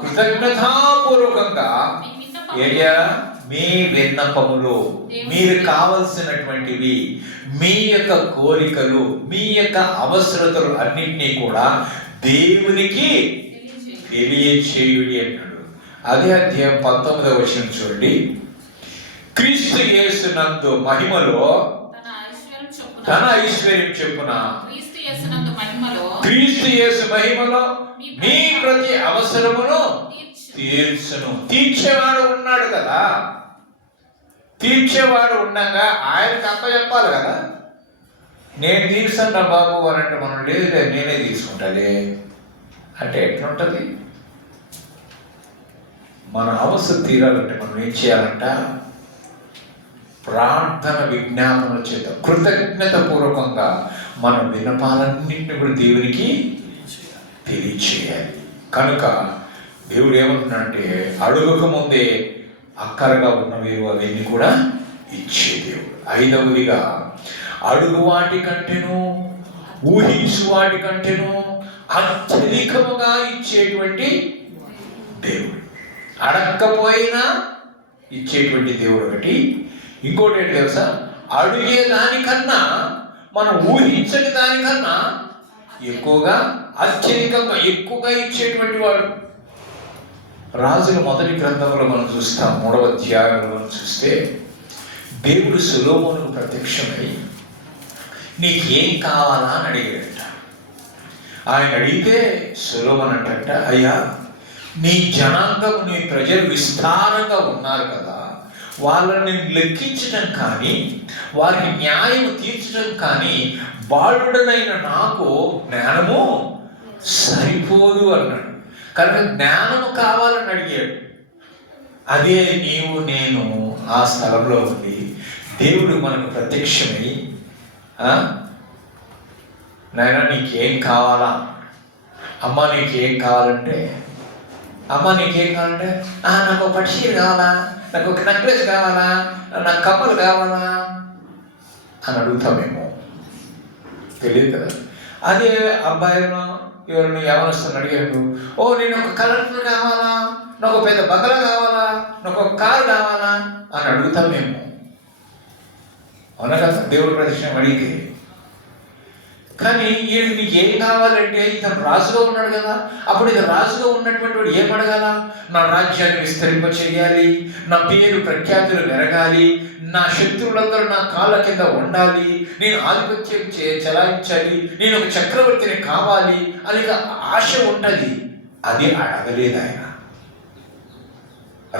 కృతజ్ఞతాపూర్వకంగా మీ విన్నపములు, మీరు కావలసినటువంటివి, మీ యొక్క కోరికలు, మీ యొక్క అవసరతలు అన్నింటినీ కూడా దేవునికి తెలియచేయుడి అన్నాడు. అదే అధ్యాయం 19వ వచనం చూడండి. క్రీస్తు యేసునందు మహిమలో తన ఐశ్వర్యం చొప్పున క్రీస్తు యేసు మహిమలో మీ ప్రతి అవసరమును తీర్చును. తీర్చేవాడు ఉన్నాడు కదా. తీర్చేవాడు ఉండగా ఆయనకు అప్పచెప్పాలి కదా. నేను తీర్చండి బాబు అని అంటే మనం లేదు నేనే తీసుకుంటాలే అంటే ఎట్లుంటుంది? మన అవసరం తీరాలంటే మనం ఏం చేయాలంట? ప్రార్థన విజ్ఞాపన చేత కృతజ్ఞత పూర్వకంగా మన విన్నపాలన్నింటినీ కూడా దేవునికి తెలియచేయాలి. కనుక దేవుడు ఏమంటున్నాడంటే అడుగక ముందే అక్కరగా ఉన్నవి అవన్నీ కూడా ఇచ్చే దేవుడు. 5వదిగా అడుగు వాటి కంటేను ఊహించు వాటి కంటేను అత్యధికముగా ఇచ్చేటువంటి దేవుడు. అడగకపోయినా ఇచ్చేటువంటి దేవుడు ఒకటి. ఇంకోటి ఏంటి తెలుసా? అడిగే దానికన్నా మనం ఊహించని దానికన్నా ఎక్కువగా అత్యధికంగా ఎక్కువగా ఇచ్చేటువంటి వాడు. రాజుల మొదటి గ్రంథంలో మనం చూస్తాం, 3వ అధ్యాయంలో మనం చూస్తే దేవుడు సొలొమోనుకు ప్రత్యక్షమై నీకేం కావాలా అని అడిగాడట. ఆయన అడిగితే సొలొమోను అంటట, అయ్యా నీ జనాంగము, నీ ప్రజలు విస్తారంగా ఉన్నారు కదా, వాళ్ళని లెక్కించడం కానీ వారికి న్యాయం తీర్చడం కానీ బాలుడనైన నాకు జ్ఞానము సరిపోదు అన్నాడు. కనుక జ్ఞానము కావాలని అడిగాడు. అదే నీవు నేను ఆ స్థలంలో ఉండి దేవుడు మనకు ప్రత్యక్షమై నాయన నీకేం కావాలా, అమ్మ నీకేం కావాలంటే, అమ్మ నీకేం కావాలంటే నాకు ఒక పట్టు కావాలా, నాకు ఒక నెక్లెస్ కావాలా, నాకు కమ్మలు కావాలా అని అడుగుతామేమో. తెలియదు కదా. అదే అబ్బాయిను ఎవరిని యవనస్తుని అడిగాడు, ఓ నేను ఒక కలెక్టర్ కావాలా, నాకు ఒక పెద్ద బంగళా కావాలా, నాకు ఒక కారు కావాలా అని అడుగుతాం మేము. అవునా కదా, దేవుడి ప్రదర్శన అడిగితే. కానీ ఈయన నీకు ఏం కావాలంటే ఇతను రాజుగా ఉన్నాడు కదా, అప్పుడు ఇతను రాజుగా ఉన్నటువంటి వాడు ఏం అడగాల? నా రాజ్యాన్ని విస్తరింప చేయాలి, నా పేరు ప్రఖ్యాతులు మెరగాలి, నా శత్రువులందరూ నా కాళ్ళ కింద ఉండాలి, నేను ఆధిపత్యం చెలాయించాలి, నేను ఒక చక్రవర్తిని కావాలి అని ఆశ ఉంటుంది. అది అడగలేదు ఆయన.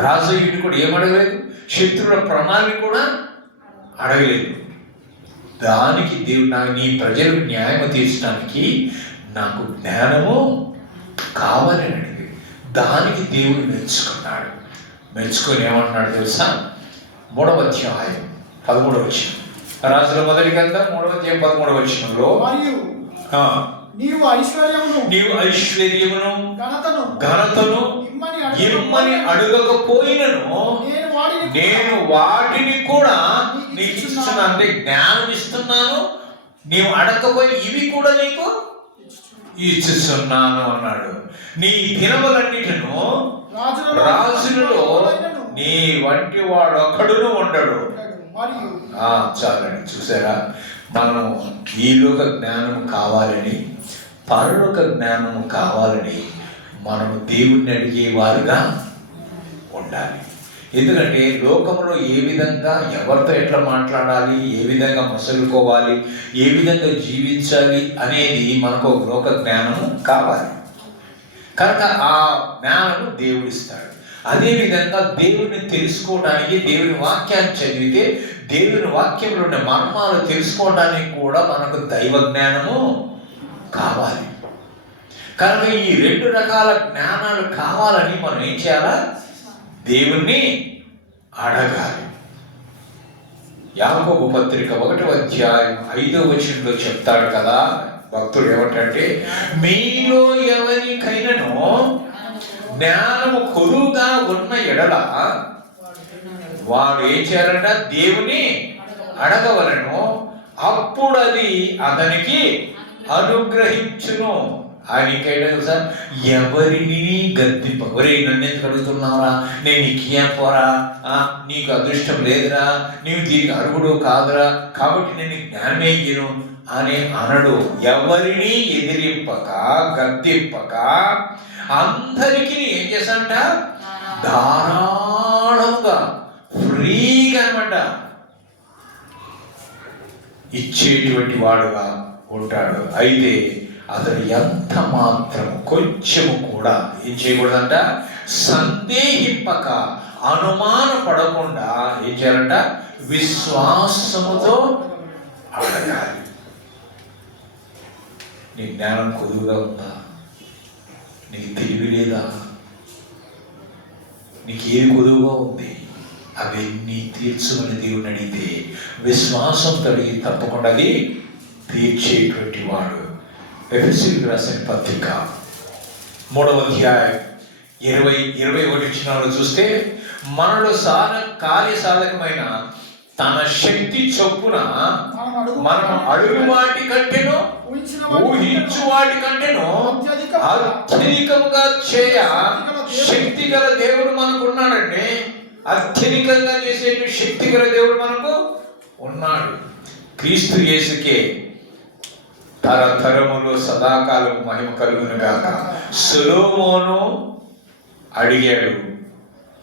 రాజు ఈడు కూడా ఏమడగలేదు, శత్రువుల ప్రణాళిక కూడా అడగలేదు. దానికి దేవుడు నీ ప్రజలకు న్యాయం తీర్చడానికి నాకు జ్ఞానము కావాలని అడిగి, దానికి దేవుడు మెచ్చుకున్నాడు. మెచ్చుకొని ఏమంటున్నాడు తెలుసా? 3వ అధ్యాయం 13వ వచనం, రాజుల మొదటి గ్రంథం 3వ అధ్యాయం 13వ వచనంలో, నీవు ఐశ్వర్యమును ఘనతను ఇమ్మని అడగకపోయినను నేను వాటిని కూడా నీకు ఇస్తున్నాను. అంటే జ్ఞానం ఇస్తున్నాను, నీవు అడగకపోయి ఇవి కూడా నీకు ఇస్తున్నాను అన్నాడు. నీ దినములన్నిటిను రాజులలో నీ వంటి వాడు ఒక్కడును ఉండడు. చాలండి. చూసారా, మనం ఈలోక జ్ఞానం కావాలని, పరలోక జ్ఞానము కావాలని మనము దేవుణ్ణి అడిగేవారుగా ఉండాలి. ఎందుకంటే లోకంలో ఏ విధంగా ఎవరితో ఎట్లా మాట్లాడాలి, ఏ విధంగా మసలుకోవాలి, ఏ విధంగా జీవించాలి అనేది మనకు లోక జ్ఞానము కావాలి. కనుక ఆ జ్ఞానము దేవుడిస్తాడు. అదేవిధంగా దేవుడిని తెలుసుకోవడానికి, దేవుని వాక్యాన్ని చదివితే దేవుని వాక్యంలో ఉన్న మర్మాలు తెలుసుకోవడానికి కూడా మనకు దైవ జ్ఞానము కావాలి. కనుక ఈ 2 రకాల జ్ఞానాలు కావాలని మనం ఏం చేయాలా? దేవుణ్ణి అడగాలి. యాకోబు పత్రిక 1వ అధ్యాయం 5వ వచనంలో చెప్తాడు కదా భక్తుడు, ఏమంటే మీలో ఎవరికైనాను జ్ఞానము కొలువుగా ఉన్న ఎడల వాడు ఏం చేయాలంట? దేవుని అడగవలను, అప్పుడు అది అతనికి అనుగ్రహించును. ఆయనకైనా తెలుసా, ఎవరిని గద్దింప, ఒరే నన్ను ఎందుకు అడుగుతున్నావురా, నేను నీకు ఏం పోరా, నీకు అదృష్టం లేదురా, నీవు దీనికి అడుగుడు కాదురా, కాబట్టి నేను జ్ఞానమే ఇయ్యను అని అనడు. ఎవరిని ఎదిరింపక గద్దింపక అందరికీ ఏం చేశాంట? ధారాళంగా ఫ్రీగా అనమాట ఇచ్చేటువంటి వాడుగా ఉంటాడు. అయితే అతడు ఎంత మాత్రము కొంచెము కూడా ఏం చేయకూడదంట? సందేహింపక, అనుమాన పడకుండా ఏం చేయాలంట? విశ్వాసముతో అడగాలి. నీ జ్ఞానం కొదువుగా ఉందా? నీకు తెలివి లేదా? నీకు ఏది కొదువుగా ఉంది? అవన్నీ తీర్చుకుని దేవుని అడిగితే విశ్వాసం కలిగి తప్పకుండా అది తీర్చేటువంటి వాడు. ఎఫెసీయులకు రాసిన పత్రిక 3వ అధ్యాయం 21 వచనాలు చూస్తే, మనలో కార్యసాధకమైన తన శక్తి చొప్పున మనం అడుగు వాటి కంటేను ఊహించు వాటి కంటేను అత్యధికంగా చేయ శక్తి గల దేవుడు మనకు ఉన్నాడండి. అత్యధికంగా చేసే శక్తి గల దేవుడు మనకు ఉన్నాడు. క్రీస్తు యేసుకే తరతరములు సదాకాలం మహిమ కలుగును గాక. సొలొమోను అడిగాడు,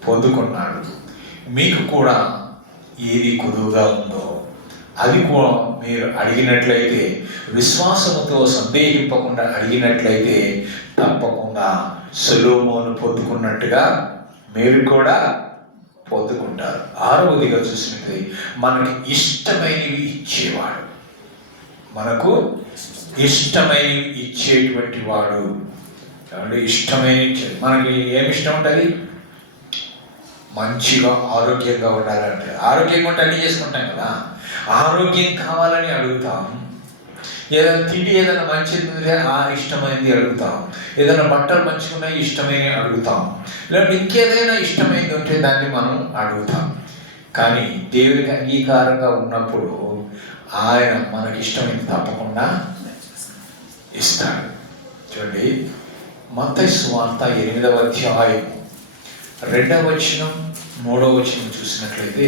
పొందుకున్నాడు. మీకు కూడా ఏది కొదువుగా ఉందో అది కూడా మీరు అడిగినట్లయితే, విశ్వాసముతో సందేహింపకుండా అడిగినట్లయితే తప్పకుండా సొలొమోను పొందుకున్నట్టుగా మీరు కూడా పొందుకుంటారు. 6వదిగా చూసినట్లయితే మనకి ఇష్టమైనవి ఇచ్చేవాడు, మనకు ఇష్టమైనవి ఇచ్చేటువంటి వాడు. ఇష్టమైన మనకి ఏమి ఇష్టం ఉంటుంది? మంచిగా ఆరోగ్యంగా ఉండాలంటే, ఆరోగ్యంగా ఉంటే అన్నీ చేసుకుంటాం కదా. ఆరోగ్యం కావాలని అడుగుతాం. ఏదైనా తిండి ఏదైనా మంచిది ఇష్టమైనది అడుగుతాం. ఏదైనా బట్టలు మంచిగా ఉన్నాయి ఇష్టమైనవి అడుగుతాం. లేదంటే ఇంకేదైనా ఇష్టమైనది ఉంటే దాన్ని మనం అడుగుతాం. కానీ దేవుడికి అంగీకారంగా ఉన్నప్పుడు ఆయన మనకిష్టమైంది తప్పకుండా ఇస్తాడు. చూడండి, మత్తయి సువార్త 8వ అధ్యాయం 2వ వచనం 3వ వచనం చూసినట్లయితే,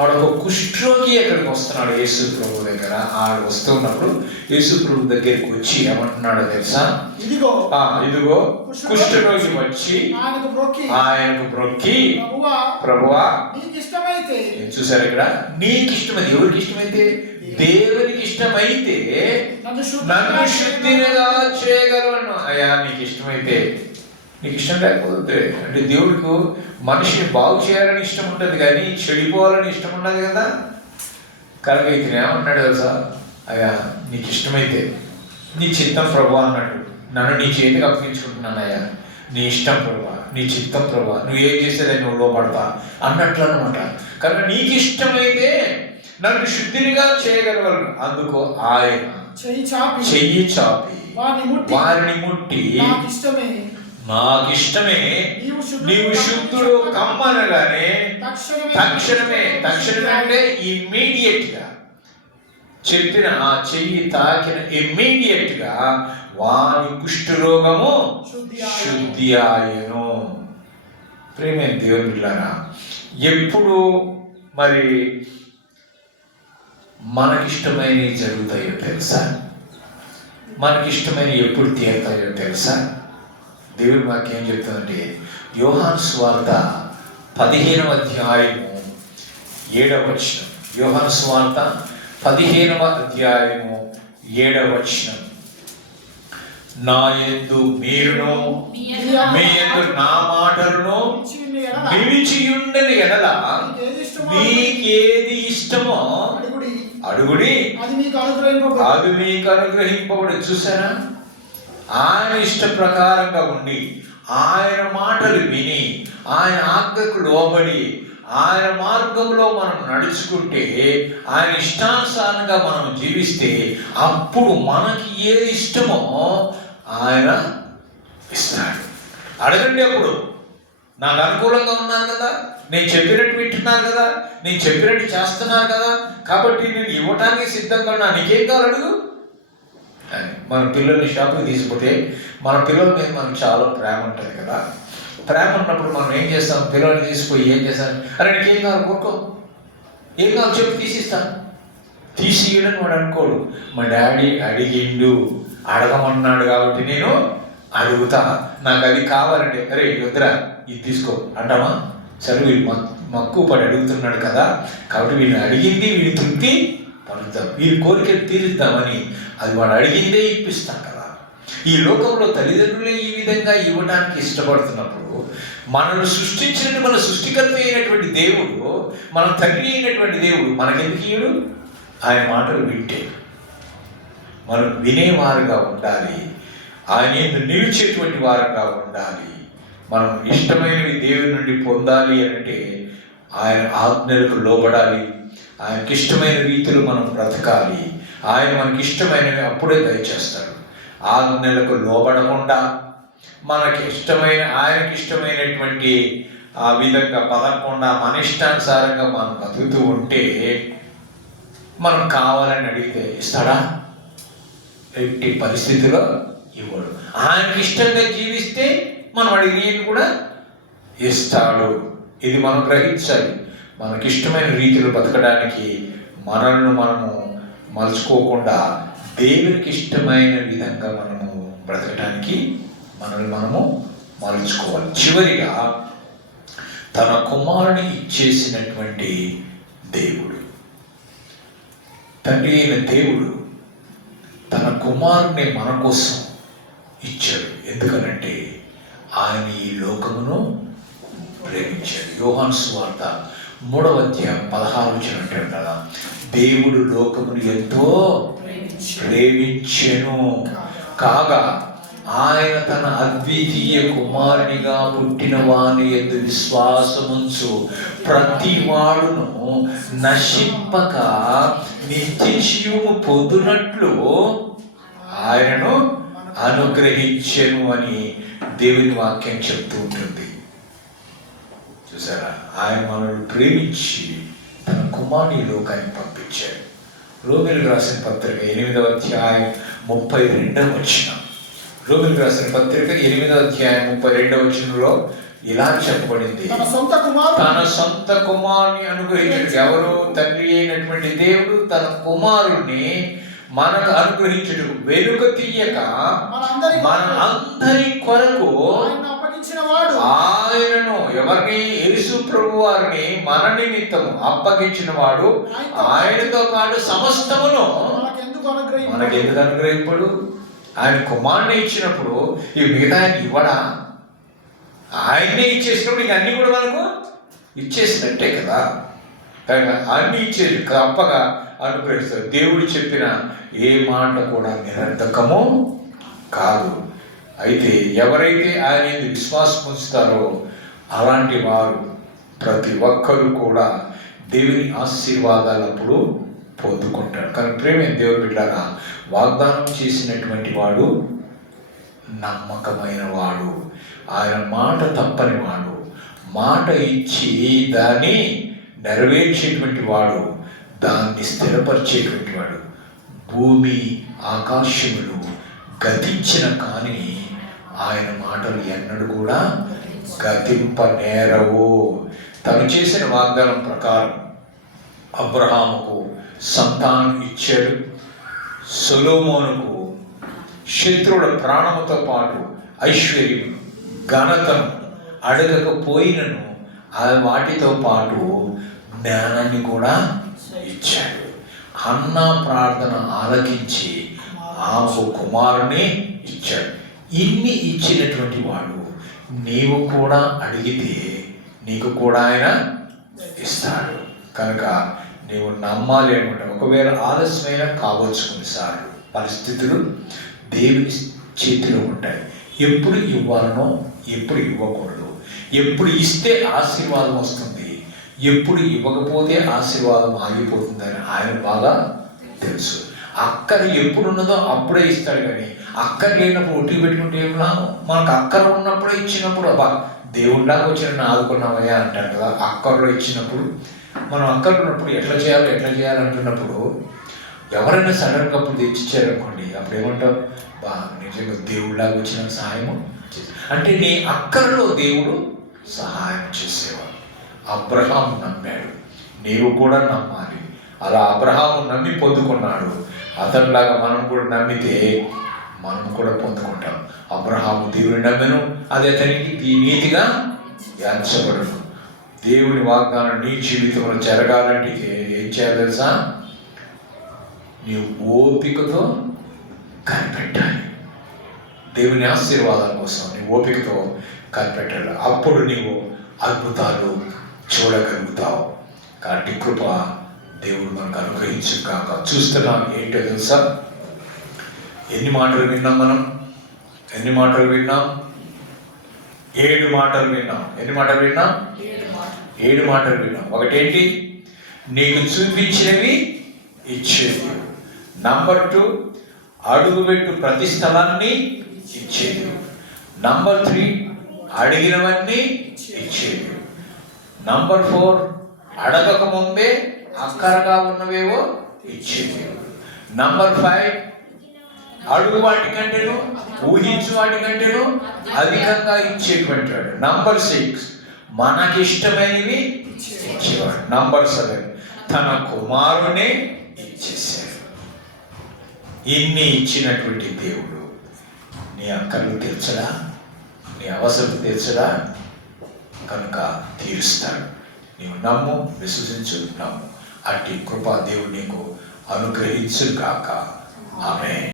ఆడొక కుష్ఠరోగి అక్కడికి వస్తున్నాడు యేసు ప్రభు దగ్గర. ఆడ వస్తున్నప్పుడు యేసు ప్రభు దగ్గరికి వచ్చి ఏమంటున్నాడో తెలుసా? ఇదిగో కుష్ఠరోగి వచ్చి ఆయనకు బ్రొక్కి, ప్రభువా చూసారు ఇక్కడ, నీకు ఇష్టమైతే, ఎవరికి ఇష్టమైతే? దేవునికి ఇష్టమైతే నన్ను శుద్ధిగా చేయగలను. అయ్యా నీకు ఇష్టమైతే. నీకు ఇష్టం లేకపోతే అంటే దేవుడికి మనిషిని బాగు చేయాలని ఇష్టం ఉంటుంది, కానీ చెడిపోవాలని ఇష్టం ఉండదు కదా. కనుక ఇతను ఏమన్నాడు తెలుసా? అయ్యా నీకు ఇష్టమైతే, నీ చిత్తం ప్రభు అన్నట్టు, నన్ను నీ చేతికి అప్పగించుకుంటున్నాను అయ్యా, నీ ఇష్టం ప్రభా, నీ చిత్తం ప్రభా, నువ్వు ఏం చేసేది నువ్వు లోపడతా అన్నట్లు అనమాట. కనుక నీకు ఇష్టమైతే నన్ను శుద్ధిగా చేయగలవారు. అందుకు ఆయన చెయ్యి చాపి వారిని ముట్టి, నాకు ఇష్టమే నీవు శుద్ధుడు కమ్మనగానే తక్షణమే అంటే ఇమ్మీడియట్ గా చెప్పిన ఆ చెయ్యి తాకిన ఇమ్మీడియట్ గా వాని కుష్ఠరోగము శుద్ధి ఆయను. ప్రేమైన దేవుని బిడ్డలారా, ఎప్పుడు మరి మనకిష్టమైనవి జరుగుతాయో తెలుసా? మనకిష్టమైనవి ఎప్పుడు తీరుతాయో తెలుసా? దేవుని వాక్యం ఏం చెప్తుందంటే, యోహాను సువార్త 15వ అధ్యాయము 7వ వచనం. యోహాను సువార్త 15వ అధ్యాయము 7వ వచనం. నా యందు మీరును మీ యందు నా మాటలను నిలిచియుండని ఎడల మీకేది ఇష్టమో అడుగుడి, అది మీకు అనుగ్రహింపబడి. చూసారా? ఆయన ఇష్ట ప్రకారంగా ఉండి, ఆయన మాటలు విని, ఆయన ఆజ్ఞకు లోబడి, ఆయన మార్గంలో మనం నడుచుకుంటే, ఆయన ఇష్టానుసారంగా మనం జీవిస్తే, అప్పుడు మనకి ఏది ఇష్టమో ఆయన ఇస్తాడు. అడగండి. అప్పుడు నాకు అనుకూలంగా ఉన్నాను కదా, నేను చెప్పినట్టు వింటున్నాను కదా, నేను చెప్పినట్టు చేస్తున్నాను కదా, కాబట్టి నేను ఇవ్వటానికి సిద్ధంగా ఉన్నా, నీకేం కావాలి అడుగు. మన పిల్లల్ని షాప్కి తీసుకుంటే మన పిల్లల మీద మనకు చాలా ప్రేమ ఉంటుంది కదా. ప్రేమ ఉన్నప్పుడు మనం ఏం చేస్తాం? పిల్లల్ని తీసుకుపోయి ఏం చేస్తాం? అరే నీకేం కావాలి కోరుకో, ఏం కావాలి చెప్పి తీసిస్తాను. తీసియడం వాడు అనుకోడు, మా డాడీ అడిగిండు, అడగమన్నాడు కాబట్టి నేను అడుగుతా, నాకు అది కావాలంటే అరే వద్దురా ఇది తీసుకో అంటామా? సరే వీడు మక్కువ పడి అడుగుతున్నాడు కదా, కాబట్టి వీడిని అడిగింది వీడి తృప్తి పడుతాం, వీడి కోరికలు తీరుద్దామని అది వాడు అడిగిందే ఇప్పిస్తాం కదా. ఈ లోకంలో తల్లిదండ్రులే ఈ విధంగా ఇవ్వడానికి ఇష్టపడుతున్నప్పుడు, మనల్ని సృష్టించిన మన సృష్టికర్త అయినటువంటి దేవుడు, మన తండ్రి అయినటువంటి దేవుడు మనకెందుకు ఇయ్యడు? ఆయన మాటలు వింటే మనం వినేవారుగా ఉండాలి, ఆయన నిలిచేటువంటి వారుగా ఉండాలి. మనం ఇష్టమైనవి దేవుని నుండి పొందాలి అంటే ఆయన ఆజ్ఞలకు లోబడాలి, ఆయనకి ఇష్టమైన రీతిలో మనం బ్రతకాలి. ఆయన మనకి ఇష్టమైనవి అప్పుడే దయచేస్తాడు. ఆజ్ఞలకు లోబడకుండా మనకి ఇష్టమైన, ఆయనకి ఇష్టమైనటువంటి ఆ విధంగా పదకుండా మన ఇష్టానుసారంగా మనం బతుకుతూ ఉంటే, మనం కావాలని అడిగితే ఇస్తాడా? ఎట్టి పరిస్థితిలో ఇవ్వడు. ఆయనకి ఇష్టంగా జీవిస్తే మనం అడిగిన కూడా ఇస్తాడు. ఇది మనం గ్రహించాలి. మనకి ఇష్టమైన రీతిలో బతకడానికి మనల్ని మనము మలుచుకోకుండా దేవునికి ఇష్టమైన విధంగా మనము బ్రతకడానికి మనల్ని మనము మలుచుకోవాలి. చివరిగా తన కుమారుని ఇచ్చేసినటువంటి దేవుడు, తండ్రి అయిన దేవుడు తన కుమారుని మన కోసం ఇచ్చాడు. ఎందుకనంటే ఆయన ఈ లోకమును ప్రేమించాడు. యోహాను సువార్త 3వ అధ్యాయం 16వ వచనం అంటాడు కదా, దేవుడు లోకమును ఎంతో ప్రేమించెను కాగా ఆయన తన అద్వితీయ కుమారునిగా పుట్టిన వాని యందు విశ్వాసముంచు ప్రతి వాడును నశింపక నిత్య జీవము పొందునట్లు ఆయనను అనుగ్రహించెను అని దేవుని వాక్యం చెప్తూ ఉంటుంది. చూసారా? ఆయన మనల్ని ప్రేమించి తన కుమారుని లోకానికి పంపించాడు. రోమీయులకు రాసిన పత్రిక 8వ అధ్యాయం 32వ వచనం. రోమీయులకు రాసిన పత్రిక 8వ అధ్యాయం 32వ వచనంలో ఇలా చెప్పబడింది, తన సొంత కుమారుని అనుగ్రహించడు. ఎవరు? తండ్రి అయినటువంటి దేవుడు తన కుమారుణ్ణి మనకు అనుగ్రహించడు, వెనుక తీయక మన అందరి కొరకు ఆయనను, ఎవరిని? యేసు ప్రభు వారిని మన నిమిత్తము అప్పగించిన వాడు. ఆయనతో పాటు సమస్తమును మనకి ఎందుకు అనుగ్రహింపడు? ఆయన కుమారుని ఇచ్చినప్పుడు ఈ మిగతా ఆయన ఇవ్వడా? ఆయన్నే ఇచ్చేసినప్పుడు ఇక అన్ని కూడా మనకు ఇచ్చేసినట్టే కదా. అన్ని ఇచ్చేది తప్పగా అనుగ్రహిస్తారు. దేవుడు చెప్పిన ఏ మాట కూడా నిరర్ధకము కాదు. అయితే ఎవరైతే ఆయన విశ్వాసం ఉంచుతారో అలాంటి వారు ప్రతి ఒక్కరూ కూడా దేవుని ఆశీర్వాదాలప్పుడు పొందుకుంటాడు. కానీ ప్రేమ దేవుడు బిడ్డగా వాగ్దానం చేసినటువంటి వాడు నమ్మకమైన వాడు, ఆయన మాట తప్పని వాడు, మాట ఇచ్చి దాన్ని నెరవేర్చేటువంటి వాడు, దాన్ని స్థిరపరిచేటువంటి వాడు. భూమి ఆకాశములు గతించిన కానీ ఆయన మాటలు ఎన్నడూ కూడా గతింపనేరవు. తను చేసిన వాగ్దానం ప్రకారం అబ్రహాముకు సంతానం ఇచ్చాడు. సొలొమోనుకు శత్రువుల ప్రాణముతో పాటు ఐశ్వర్యం, ఘనతను అడగకపోయినను వాటితో పాటు జ్ఞానాన్ని కూడా ఇచ్చాడు. అన్న ప్రార్థన ఆలకించి ఆమెకు కుమారుని ఇచ్చాడు. ఇన్ని ఇచ్చినటువంటి వాడు నీవు కూడా అడిగితే నీకు కూడా ఆయన ఇస్తాడు. కనుక నీవు నమ్మాలి అనమాట. ఒకవేళ ఆలస్యమైన కావచ్చు, కొన్నిసార్లు పరిస్థితులు దేవుని చేతిలో ఉంటాయి. ఎప్పుడు ఇవ్వాలనో ఎప్పుడు ఇవ్వకూడదు, ఎప్పుడు ఇస్తే ఆశీర్వాదం వస్తుంది, ఎప్పుడు ఇవ్వకపోతే ఆశీర్వాదం ఆగిపోతుందని ఆయన బాగా తెలుసు. అక్కర ఎప్పుడు ఉన్నదో అప్పుడే ఇస్తాడు. కానీ అక్కర లేనప్పుడు ఒట్టి పెట్టుకుంటే ఏం లాభం? మనకు అక్కర ఉన్నప్పుడే ఇచ్చినప్పుడు అబ్బా దేవుడిలాగా వచ్చిన ఆదుకున్నామయ్యా అంటారు కదా. అక్కరలో ఇచ్చినప్పుడు మనం అక్కర ఉన్నప్పుడు ఎట్లా చేయాలి అంటున్నప్పుడు ఎవరైనా సడన్గా అప్పుడు తెచ్చిచ్చారనుకోండి, అప్పుడు ఏమంటావు? బా నిజంగా దేవుడిలాగా వచ్చిన సహాయము అంటే నీ అక్కరలో దేవుడు సహాయం చేసేవాడు. అబ్రహాము నమ్మాడు, నీవు కూడా నమ్మాలి. అలా అబ్రహాము నమ్మి పొందుకున్నాడు. అతనిలాగా మనం కూడా నమ్మితే మనం కూడా పొందుకుంటాం. అబ్రహాము దేవుని నమ్మెను, అది అతనికి నీతిగా ఎంచబడును. దేవుని వాగ్దానం నీ జీవితంలో జరగాలంటే ఏం చేయాలి తెలుసా? నీవు ఓపికతో కనిపెట్టాలి. దేవుని ఆశీర్వాదాల కోసం నీ ఓపికతో కనిపెట్టాలి. అప్పుడు నీవు అద్భుతాలు చూడగలుగుతావు. కాబట్టి కృప దేవుడు మనకు అనుగ్రహించు కాక. చూస్తున్నాం ఏంటో తెలుసా? ఎన్ని మాటలు విన్నాం మనం? 7 మాటలు విన్నాం. ఎన్ని మాటలు విన్నాం? ఒకటేంటి? నీకు చూపించినవి ఇచ్చేది. నంబర్ 2, అడుగుపెట్టు ప్రతి స్థలాన్ని ఇచ్చేది. నంబర్ 3, అడిగినవన్నీ ఇచ్చేది. నంబర్ 4, అడగక ముందే అక్కరగా ఉన్నవేవో ఇచ్చేది. నంబర్ 5, అడుగు వాటికంటేను ఊహించు వాటికంటేను అధికంగా ఇచ్చేటువంటి వాడు. నంబర్ 6, మనకిష్టమైనవి ఇచ్చేవాడు. నంబర్ 7, తన కుమారునే ఇచ్చేసాడు. ఇన్ని ఇచ్చినటువంటి దేవుడు నీ అక్కర్లు తీర్చడా? నీ అవసరం తీర్చడా? కనుక తీరుస్తాడు. నీవు నమ్ము, విశ్వసించు, నమ్ము. అట్టి కృపా దేవుడు నీకు అనుగ్రహించుగాక. ఆమేన్.